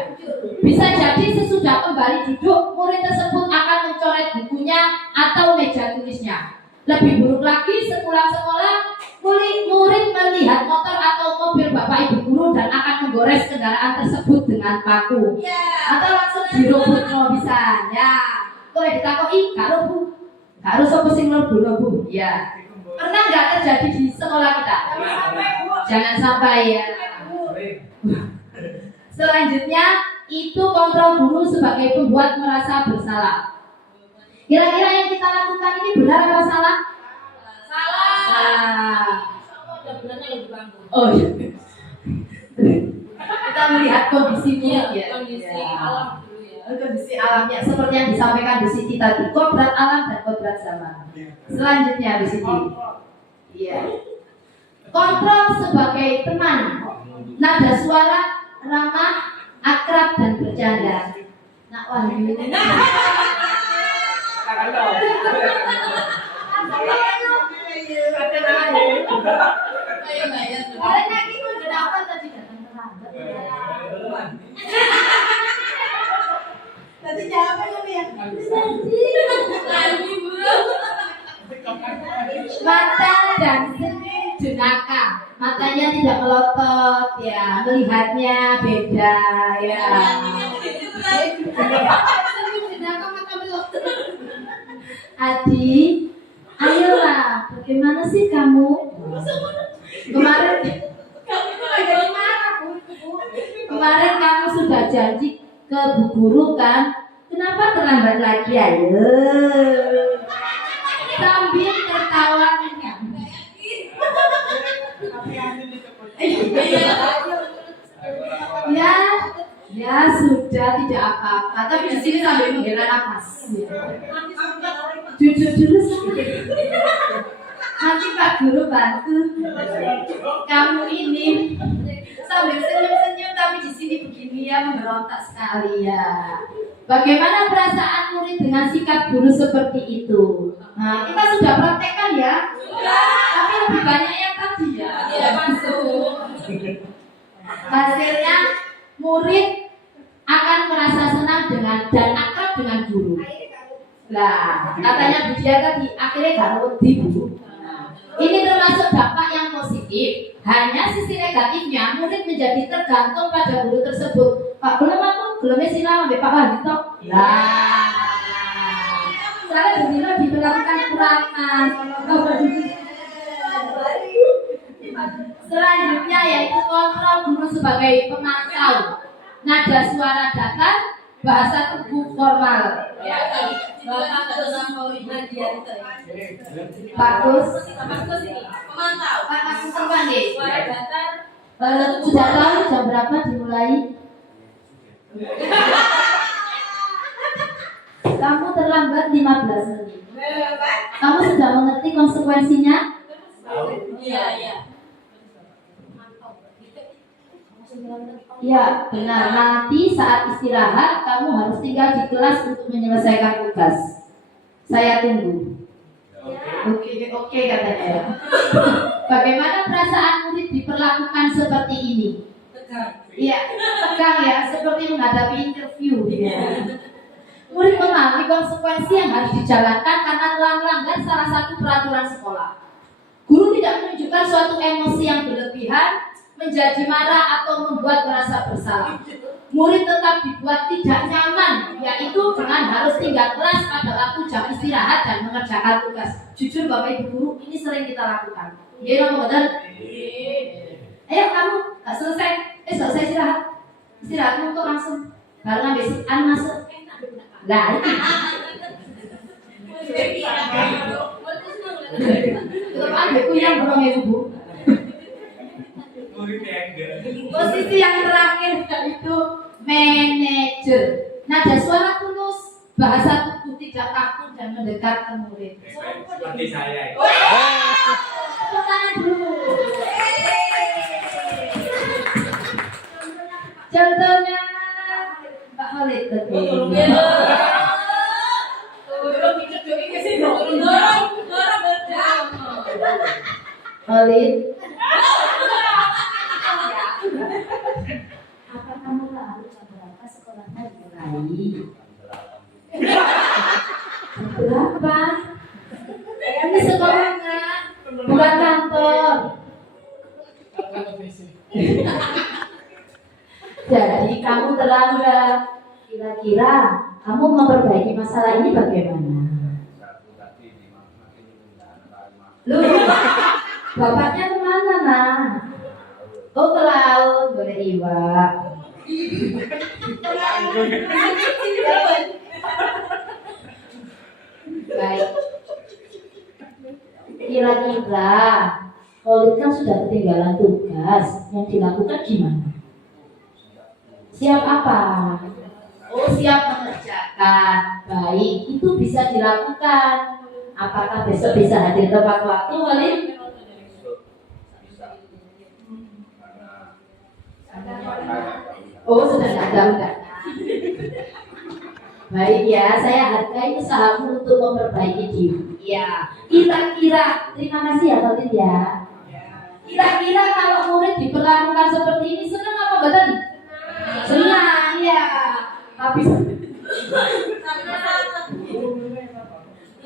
Bisa jadi sesudah kembali duduk, murid tersebut akan mencoret bukunya atau meja tulisnya. Lebih buruk lagi, sepulang sekolah, murid melihat motor atau mobil bapak ibu guru dan akan menggores kendaraan tersebut dengan paku. Atau langsung dirobotno bisa. Ya. Boleh ditakoi, gak roboh. Gak harus apa sing roboh. Ya. Pernah nggak terjadi di sekolah kita? Jangan sampai ya. Selanjutnya itu kontrol guru sebagai pembuat merasa bersalah. Kira-kira yang kita lakukan ini benar atau salah? Salah. Oh iya. Kita melihat kondisinya ya. Kondisi alam dulu ya. Kondisi alamnya seperti yang disampaikan di Siti tadi, kodrat alam dan kodrat zaman. Selanjutnya di Siti. Iya. Kontrol sebagai teman, nada suara ramah, akrab dan bercanda. Nak wangi. Tadi jawabannya ya. Mata dan seni jenaka, matanya tidak melotot ya, melihatnya beda ya. Adi, ayolah, bagaimana sih kamu? Kemarin kamu sudah janji ke Bu Guru kan? Kenapa terlambat lagi? Ayo. Sambil tertawa kenyang. Ya, sudah tidak apa-apa. Tapi di sini sambil menghela nafas. Duduk dulu saja. Nanti Pak Guru bantu. Kamu ini sambil senyum-senyum tapi di sini begini ya, memberontak sekali ya. Bagaimana perasaan murid dengan sikap guru seperti itu? Nah, kita sudah praktekkan ya. Tapi lebih banyak yang tadi ya. Iya, masuk. Hasilnya murid akan merasa senang dengan dan akrab dengan guru. Lah, katanya Bu Dia tadi akhirnya gak wedi Bu. Ini termasuk dampak yang positif. Hanya sisi negatifnya, murid menjadi tergantung pada guru tersebut. Pak belum aku belum silang sampai Pak Hadito. Lah, saya berbeda diberlakukan kurangan. Selanjutnya yaitu kontrol guru sebagai pemantau. Nada suara datar, bahasa tubuh formal. Bagus. Pemantau. Pak Agus Terpandi. Suara datar. Sudah tahu jam berapa dimulai? Kamu terlambat 15 menit. Kamu sudah mengerti konsekuensinya? Iya, iya. Ya, benar. Nanti saat istirahat kamu harus tinggal di kelas untuk menyelesaikan tugas. Saya tunggu. Oke katanya. Bagaimana perasaan murid diperlakukan seperti ini? Iya, tegang ya, seperti menghadapi interview. Ya. Murid memahami konsekuensi yang harus dijalankan karena telah melanggar salah satu peraturan sekolah. Guru tidak menunjukkan suatu emosi yang berlebihan, menjadi marah atau membuat merasa bersalah. Murid tetap dibuat tidak nyaman, yaitu dengan harus tinggal kelas pada waktu jam istirahat dan mengerjakan tugas. Jujur Bapak Ibu Guru, ini sering kita lakukan. Iya, betul. Ayo kamu, gak selesai, selesai istirahat. Istirahat untuk langsung. Baru ngambil masuk. Lah, ini. Tetap ada yang belum ya Bu. Posisi yang terakhir yaitu manajer. Nada suara tulus, bahasa tubuh tidak takut dan mendekat ke murid. Seperti saya. Tepuk tangan dulu. Contohnya Pak Khalid tadi. Khalid. Apa kamu tahu jam berapa sekolahnya dimulai? Berapa? Ini sekolahnya, bukan kantor. Jadi kamu terlambat. Kira-kira kamu memperbaiki masalah ini bagaimana? Lu, bapaknya kemana nah? Oh ke laut, boleh iwak. Baik. Kira-kira Khalid kan sudah ketinggalan tugas, yang dilakukan gimana? Siap apa? Oh siap mengerjakan. Baik, itu bisa dilakukan. Apakah besok bisa hadir tepat waktu, Khalid? Oh sudah enggak. Baik ya, saya hargai usahamu untuk memperbaiki diri. Ya, kira-kira, terima kasih ya Khalid ya. Kira-kira kalau murid diperlakukan seperti ini senang apa betul? Senang, ya. Tapi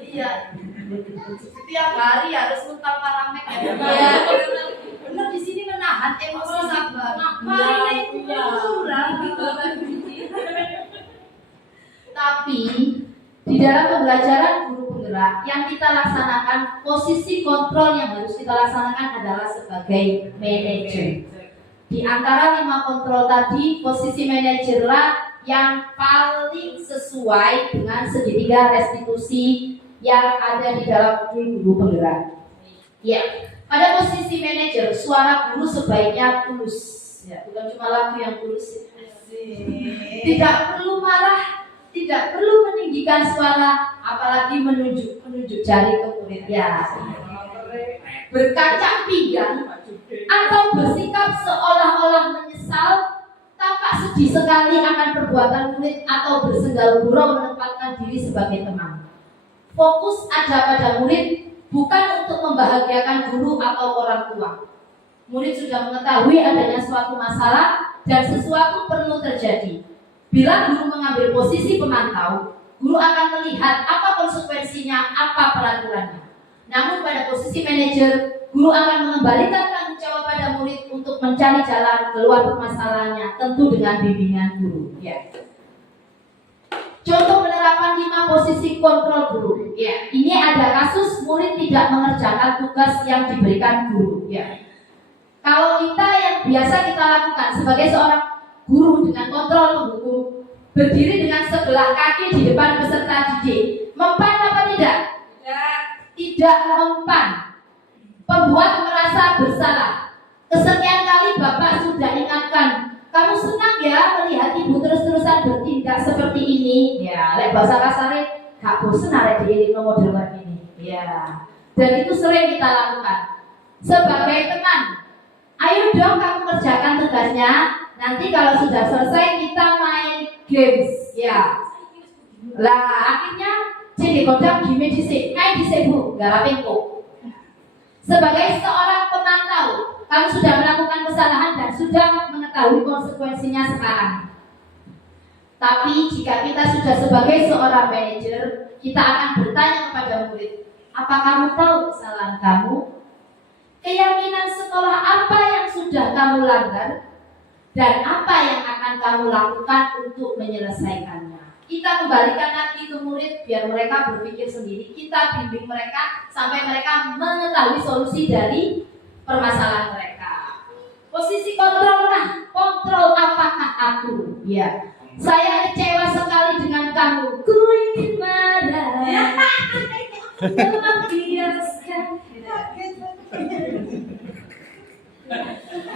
iya. Setiap hari harus ngutang paramek ya. Benar di sini menahan emosi sabar. Mari Tapi di dalam pembelajaran guru penggerak yang kita laksanakan, posisi kontrol yang harus kita laksanakan adalah sebagai manajer. Di antara 5 kontrol tadi, posisi manajerlah yang paling sesuai dengan segitiga restitusi yang ada di dalam guru penggerak. Ya, pada posisi manajer, suara guru sebaiknya tulus. Ya, bukan cuma lagu yang tulus. Tidak perlu marah, tidak perlu meninggikan suara, apalagi menunjuk jari ke murid ya. Berkaca pinggang atau bersikap seolah-olah menyesal, tampak sedih sekali akan perbuatan murid atau bersenggal gurau menempatkan diri sebagai teman. Fokus ada pada murid, bukan untuk membahagiakan guru atau orang tua. Murid sudah mengetahui adanya suatu masalah dan sesuatu perlu terjadi. Bila guru mengambil posisi pemantau, guru akan melihat apa konsekuensinya, apa peraturannya. Namun pada posisi manajer, guru akan mengembalikan tanggung jawab pada murid untuk mencari jalan keluar permasalahannya, tentu dengan bimbingan guru. Ya. Contoh penerapan 5 posisi kontrol guru. Ya, ini ada kasus murid tidak mengerjakan tugas yang diberikan guru. Ya. Kalau kita yang biasa kita lakukan sebagai seorang guru dengan kontrol menghukum, berdiri dengan sebelah kaki di depan peserta didik, mempan apa tidak? Tidak mempan. Pembuat merasa bersalah. Kesekian kali Bapak sudah ingatkan, kamu senang ya melihat ibu terus-terusan bertindak seperti ini? Ya, lek bahasa kasarnya, gak bosen arek diiring model kayak ini. Ya, dan itu sering kita lakukan. Sebagai teman, ayo dong kamu kerjakan tugasnya. Nanti kalau sudah selesai kita main games. Ya, lah akhirnya jadi kodam game disik, main disik bu, garapin kok. Sebagai seorang pemantau, kamu sudah melakukan kesalahan dan sudah mengetahui konsekuensinya sekarang. Tapi jika kita sudah sebagai seorang manajer, kita akan bertanya kepada murid, apa kamu tahu kesalahan kamu? Keyakinan sekolah apa yang sudah kamu langgar? Dan apa yang akan kamu lakukan untuk menyelesaikannya? Kita kembalikan lagi ke murid biar mereka berpikir sendiri. Kita bimbing mereka sampai mereka mengetahui solusi dari permasalahan mereka. Posisi kontrol, kontrol apakah aku? Ya, saya kecewa sekali dengan kamu. Ku ingin marah, melampiaskan.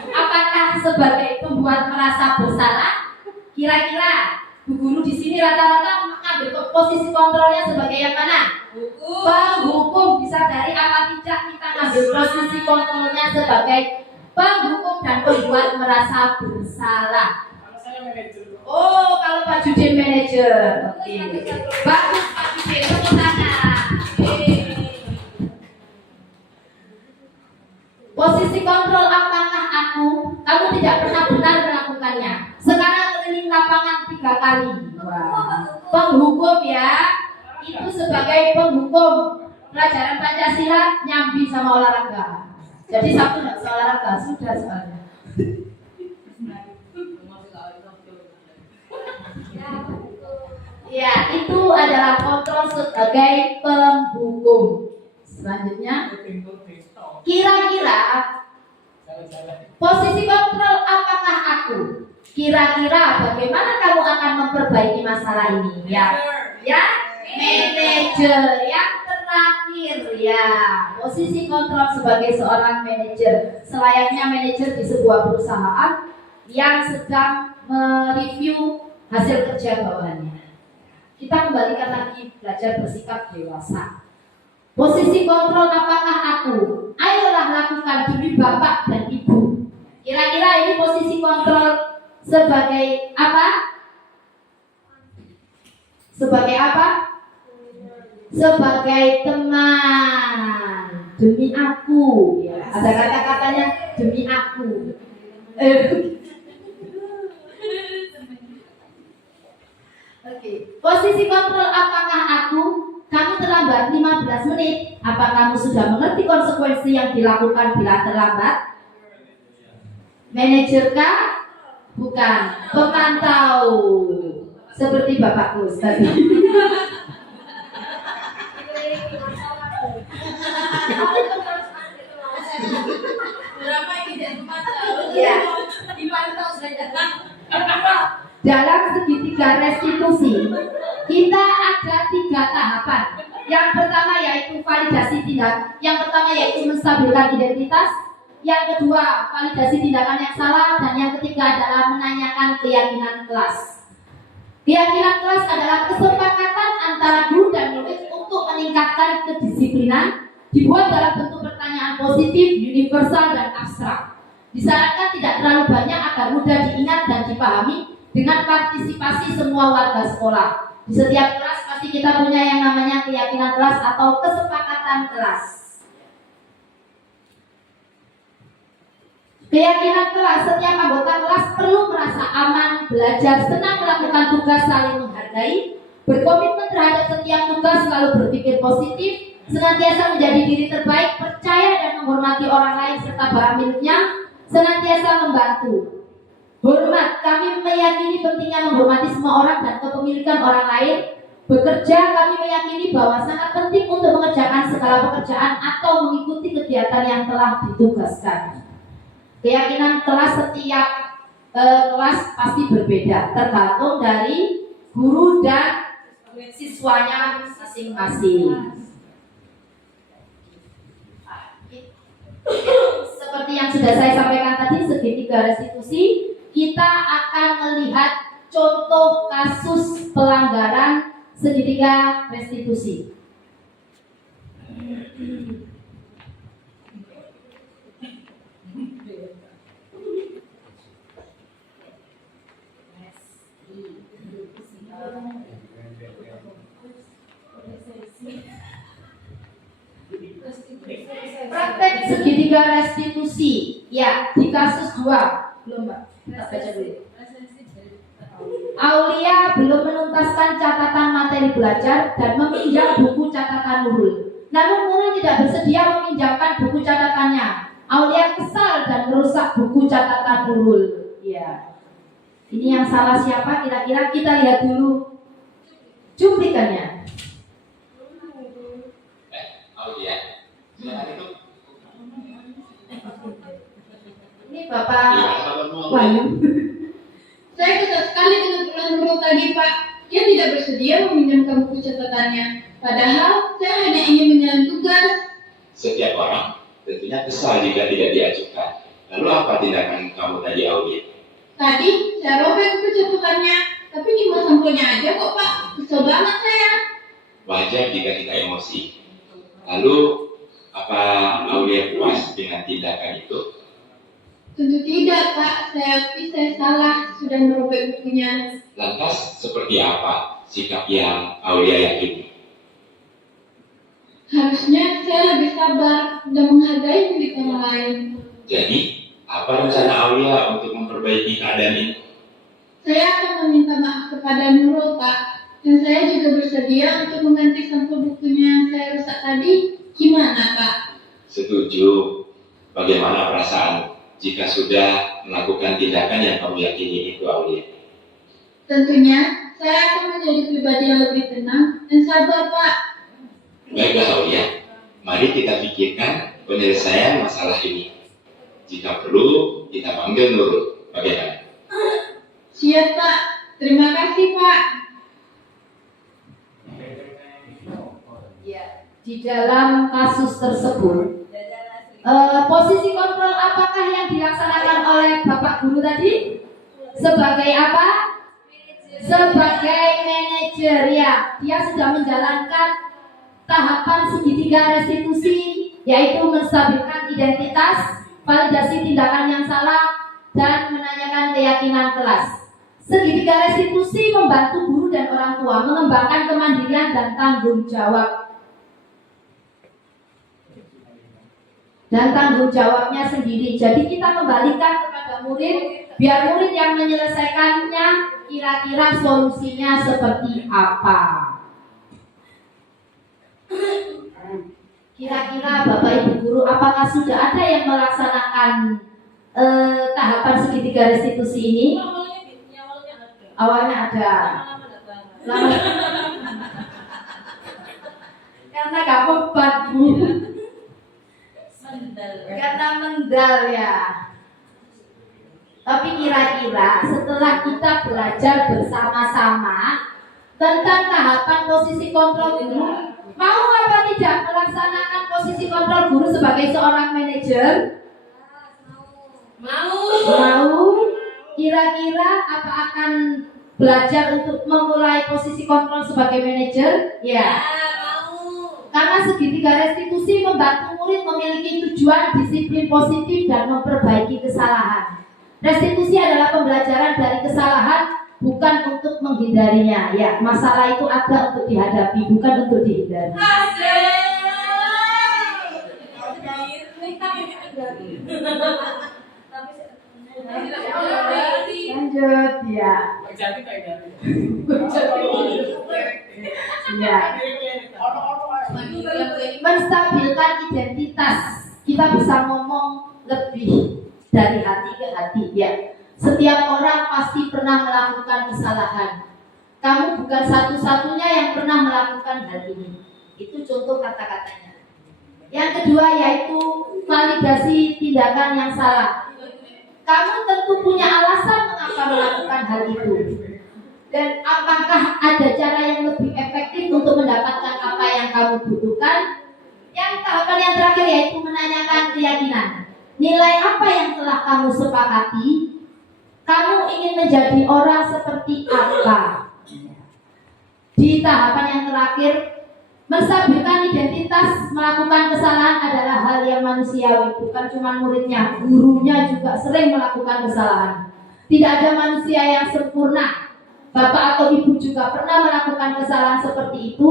Apakah sebagai pembuat merasa bersalah? Kira-kira Bu Guru di sini rata-rata mengambil posisi kontrolnya sebagai yang mana? Penghukum. Bisa dari apa tidak kita ngambil posisi kontrolnya sebagai penghukum dan pembuat merasa bersalah. Oh, kalau Pak Judin manajer. Oke. Bagus Pak Judin, tepuk tangan. Posisi kontrol apakah aku? Kamu tidak pernah benar melakukannya. Sekarang keliling lapangan 3 kali. Wah. Penghukum ya. Itu sebagai penghukum. Pelajaran Pancasila nyambi sama olahraga. Jadi Sabtu nggak usah olahraga, sudah soalnya. Ya, itu adalah kontrol sebagai penghukum. Selanjutnya, kira-kira posisi kontrol apakah aku? Kira-kira bagaimana kamu akan memperbaiki masalah ini? Ya, manajer. Yang terakhir ya, posisi kontrol sebagai seorang manajer. Selayaknya manajer di sebuah perusahaan yang sedang mereview hasil kerja bawahannya. Kita kembalikan lagi belajar bersikap dewasa. Posisi kontrol apakah aku? Ayolah lakukan demi bapak dan ibu. Kira-kira ini posisi kontrol sebagai apa? Sebagai apa? Sebagai teman. Demi aku. Ya, ada kata-katanya demi aku. Oke. Posisi kontrol apakah aku? Kamu terlambat 15 menit. Apa kamu sudah mengerti konsekuensi yang dilakukan bila terlambat? Manajer kah? Bukan. Pemantau. Seperti Bapakku tadi. Berapa ini jadi pemantau? Ya. Dipantau saja. Dalam segitiga restitusi, kita ada 3 tahapan. Yang pertama yaitu validasi tindak. Yang pertama yaitu menstabilkan identitas. Yang kedua, validasi tindakan yang salah. Dan yang ketiga adalah menanyakan keyakinan kelas. Keyakinan kelas adalah kesepakatan antara guru dan murid untuk meningkatkan kedisiplinan, dibuat dalam bentuk pertanyaan positif, universal, dan abstrak. Disarankan tidak terlalu banyak agar mudah diingat dan dipahami dengan partisipasi semua warga sekolah. Di setiap kelas pasti kita punya yang namanya keyakinan kelas atau kesepakatan kelas. Keyakinan kelas, setiap anggota kelas perlu merasa aman, belajar, senang melakukan tugas, saling menghargai, berkomitmen terhadap setiap tugas, selalu berpikir positif, senantiasa menjadi diri terbaik, percaya dan menghormati orang lain serta barang miliknya, senantiasa membantu. Hormat, kami meyakini pentingnya menghormati semua orang dan kepemilikan orang lain. Bekerja, kami meyakini bahwa sangat penting untuk mengerjakan segala pekerjaan atau mengikuti kegiatan yang telah ditugaskan. Keyakinan kelas, setiap kelas pasti berbeda, tergantung dari guru dan siswanya masing-masing. Seperti yang sudah saya sampaikan tadi, segitiga restitusi, kita akan melihat contoh kasus pelanggaran segitiga restitusi. Praktek segitiga restitusi, ya, di kasus 2. Belum, Mbak. Kita baca dulu. Aulia belum menuntaskan catatan materi belajar dan meminjam buku catatan Nurul. Namun Nurul tidak bersedia meminjamkan buku catatannya. Aulia kesal dan merusak buku catatan Nurul. Ya. Ini yang salah siapa? Kira-kira kita lihat dulu cuplikannya. Aulia. Ini Bapak Wahyu. Saya kesal sekali dengan ulah Nurul tadi, Pak. Dia tidak bersedia meminjamkan buku catatannya. Padahal saya hanya ingin menjalani tugas. Setiap orang tentunya kesal jika tidak diajukan. Lalu apa tindakan kamu tadi, Aulia? Tadi saya robek buku catatannya, tapi cuma sampulnya aja kok, Pak. Kesel banget saya. Wajar jika kita emosi. Lalu apa Aulia puas dengan tindakan itu? Tentu tidak, Pak. Saya akui saya salah sudah merobek bukunya. Lantas seperti apa sikap yang Aulia yakini? Harusnya saya lebih sabar dan menghargai milik orang lain. Jadi, apa rencana Aulia untuk memperbaiki keadaan ini? Saya akan meminta maaf kepada Nurul, Pak. Dan saya juga bersedia untuk mengganti sampul bukunya yang saya rusak tadi. Gimana, Pak? Setuju. Bagaimana perasaan jika sudah melakukan tindakan yang kamu yakini itu, Aulia? Tentunya, saya akan menjadi pribadi yang lebih tenang dan sabar, Pak. Baiklah, Aulia. Mari kita pikirkan penyelesaian masalah ini. Jika perlu, kita panggil Nurul. Bagaimana? Siap, Pak. Terima kasih, Pak. Ya, di dalam kasus tersebut, posisi kontrol apakah yang dilaksanakan oleh Bapak Guru tadi? Sebagai apa? Sebagai manajer, ya. Dia sudah menjalankan tahapan segitiga restitusi, yaitu menstabilkan identitas, validasi tindakan yang salah, dan menanyakan keyakinan kelas. Segitiga restitusi membantu guru dan orang tua mengembangkan kemandirian dan tanggung jawab. Dan tanggung jawabnya sendiri. Jadi kita kembalikan kepada murid, biar murid yang menyelesaikannya, kira-kira solusinya seperti apa. Kira-kira Bapak Ibu Guru, apakah sudah ada yang melaksanakan tahapan segitiga restitusi ini? Awalnya ada. Karena gak beban, Bu. Karena mendal, ya. Tapi kira-kira setelah kita belajar bersama-sama tentang tahapan posisi kontrol guru, mau apa tidak melaksanakan posisi kontrol guru sebagai seorang manajer? kira-kira apa akan belajar untuk memulai posisi kontrol sebagai manajer? Ya. Karena segitiga restitusi membantu murid memiliki tujuan, disiplin positif, dan memperbaiki kesalahan. Restitusi adalah pembelajaran dari kesalahan, bukan untuk menghindarinya. Ya, masalah itu ada untuk dihadapi, bukan untuk dihindari. Lanjut ya. Ya. Menstabilkan identitas. Kita bisa ngomong lebih dari hati ke hati ya. Setiap orang pasti pernah melakukan kesalahan. Kamu bukan satu-satunya yang pernah melakukan hal ini. Itu contoh kata-katanya. Yang kedua yaitu validasi tindakan yang salah. Kamu tentu punya alasan mengapa melakukan hal itu. Dan apakah ada cara yang lebih efektif untuk mendapatkan apa yang kamu butuhkan? Yang tahapan yang terakhir yaitu menanyakan keyakinan. Nilai apa yang telah kamu sepakati? Kamu ingin menjadi orang seperti apa? Di tahapan yang terakhir, menstabilkan identitas melakukan kesalahan adalah hal yang manusiawi. Bukan cuma muridnya, gurunya juga sering melakukan kesalahan. Tidak ada manusia yang sempurna. Bapak atau ibu juga pernah melakukan kesalahan seperti itu.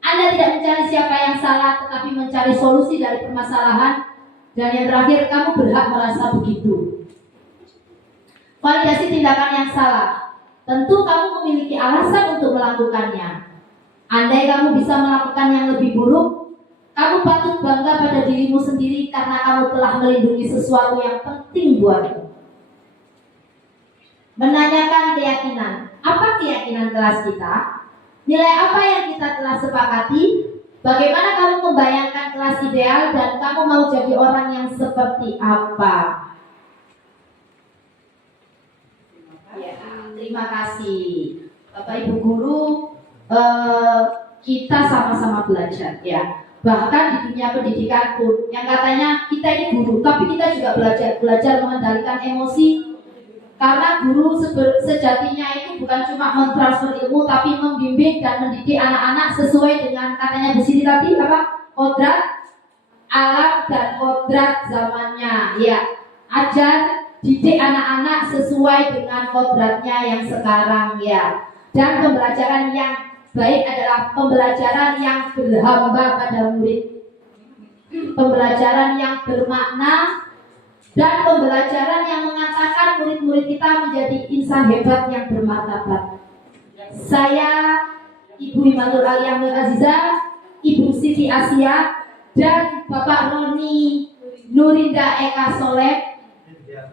Anda tidak mencari siapa yang salah, tetapi mencari solusi dari permasalahan. Dan yang terakhir, kamu berhak merasa begitu. Validasi tindakan yang salah. Tentu kamu memiliki alasan untuk melakukannya. Andai kamu bisa melakukan yang lebih buruk, kamu patut bangga pada dirimu sendiri karena kamu telah melindungi sesuatu yang penting buatmu. Menanyakan keyakinan. Apa keyakinan kelas kita? Nilai apa yang kita telah sepakati? Bagaimana kamu membayangkan kelas ideal dan kamu mau jadi orang yang seperti apa? Ya, terima kasih Bapak Ibu Guru. Kita sama-sama belajar ya. Bahkan di dunia pendidikan pun yang katanya kita ini guru, tapi kita juga belajar mengendalikan emosi. Karena guru sejatinya itu bukan cuma mentransfer ilmu, tapi membimbing dan mendidik anak-anak sesuai dengan katanya di sini tadi apa? Kodrat alam dan kodrat zamannya. Ya, ajar didik anak-anak sesuai dengan kodratnya yang sekarang ya. Dan pembelajaran yang baik adalah pembelajaran yang berhamba pada murid, pembelajaran yang bermakna, dan pembelajaran yang mengatakan murid-murid kita menjadi insan hebat yang bermartabat. Saya Ibu Himatul Aliyah Azizah, Ibu Siti Asia, dan Bapak Roni Nurinda Eka Soleh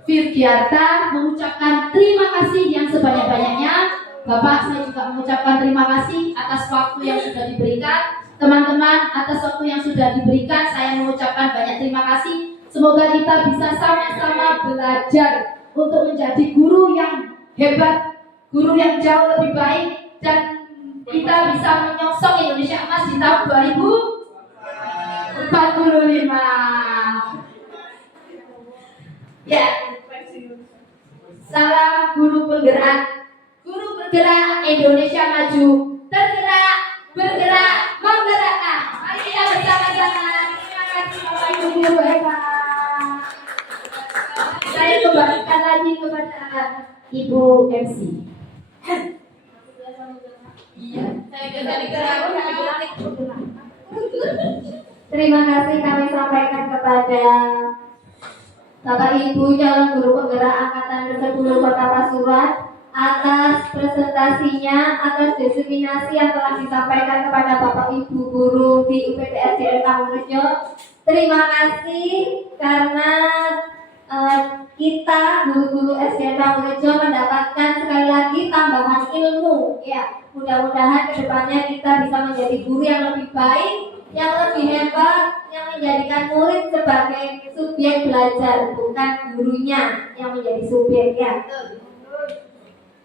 Firgiarta mengucapkan terima kasih yang sebanyak-banyaknya. Bapak, saya juga mengucapkan terima kasih atas waktu yang sudah diberikan. Teman-teman, atas waktu yang sudah diberikan, saya mengucapkan banyak terima kasih. Semoga kita bisa sama-sama belajar untuk menjadi guru yang hebat, guru yang jauh lebih baik, dan kita bisa menyongsong Indonesia Emas di tahun 2045. Ya, salam guru penggerak. Guru bergerak, Indonesia maju. Tergerak, bergerak, menggerakkan. Mari kita bersama-sama. Terima kasih Bapak Ibu Guru hebat. Saya kembalikan lagi kepada Ibu MC. Iya, saya kembali ke Terima kasih kami sampaikan kepada Bapak Ibu calon guru penggerak angkatan ke-10 Kota Pasuruan atas presentasinya, atas diseminasi yang telah disampaikan kepada Bapak Ibu guru di UPTSDN Kampungrejo. Terima kasih karena kita guru-guru SDN Kampungrejo mendapatkan sekali lagi tambahan ilmu. Ya, mudah-mudahan kedepannya kita bisa menjadi guru yang lebih baik, yang lebih hebat, yang menjadikan murid sebagai subjek belajar, bukan gurunya yang menjadi subjek ya.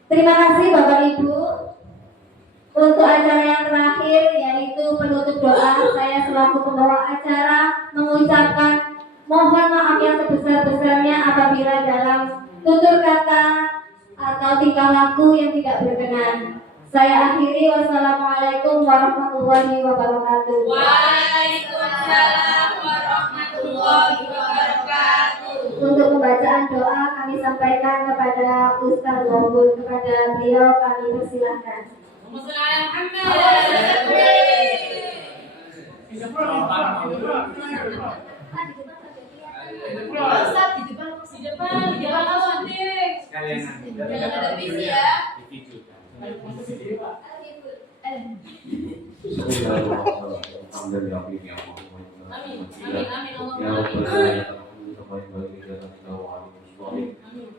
Terima kasih Bapak Ibu. Untuk acara yang terakhir yaitu penutup doa, saya selaku pembawa acara mengucapkan mohon maaf yang sebesar-besarnya apabila dalam tutur kata, atau tingkah laku yang tidak berkenan. Saya akhiri, wassalamualaikum warahmatullahi wabarakatuh. Waalaikumsalam warahmatullahi wabarakatuh. Untuk pembacaan doa kami sampaikan kepada Ustaz Wabul, kepada beliau kami persilahkan.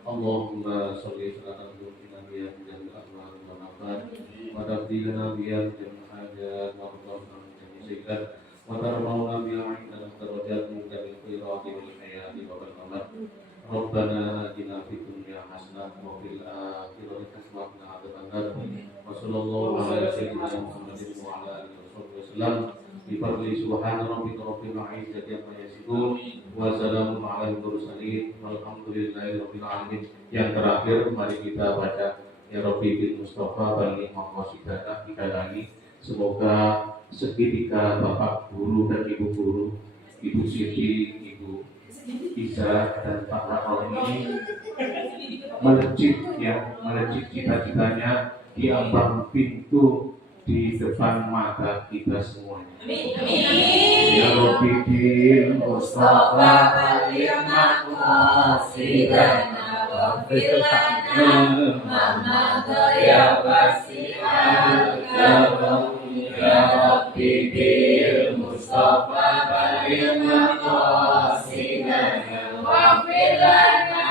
Allahumma sholli ala sayyidina Muhammad wa tabdilna biya min hajat wa rahmatan min wa tarhamna biya min darajat min khairat wal hayati wa barakatuh. Rabbana atina fid dunya hasanah wa fil akhirati hasanah wa qina adzabannar. Wa sallallahu ala sayyidina Muhammadin wa ala alihi wasallam. Bi fadli subhana rabbika rabbil izzati amma yasifun wa salamun ala mursalin walhamdulillahi rabbil alamin. Yang terakhir mari kita baca ya Rabbi bil Mustafa balik maqasidah kita lagi. Semoga seketika Bapak guru dan Ibu guru, Ibu Siti, Ibu Isa dan Pak Rakol ini melejit cita-citanya di ambang pintu di depan mata kita semuanya. Ya Rabbi bil Mustafa balik maqasidah waghfir lana ma ya wasi'al karam. Ya Rabbi bil Mustafa balik maqasidana waghfir lana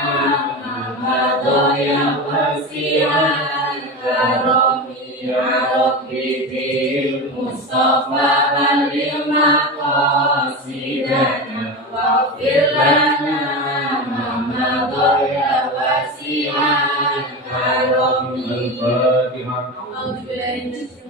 ma ya wasi'al karam. Ya Rabbi bil Mustafa balik maqasidana waghfir lana ma ya wasi'al karam. Al-Fatihah.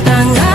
tangan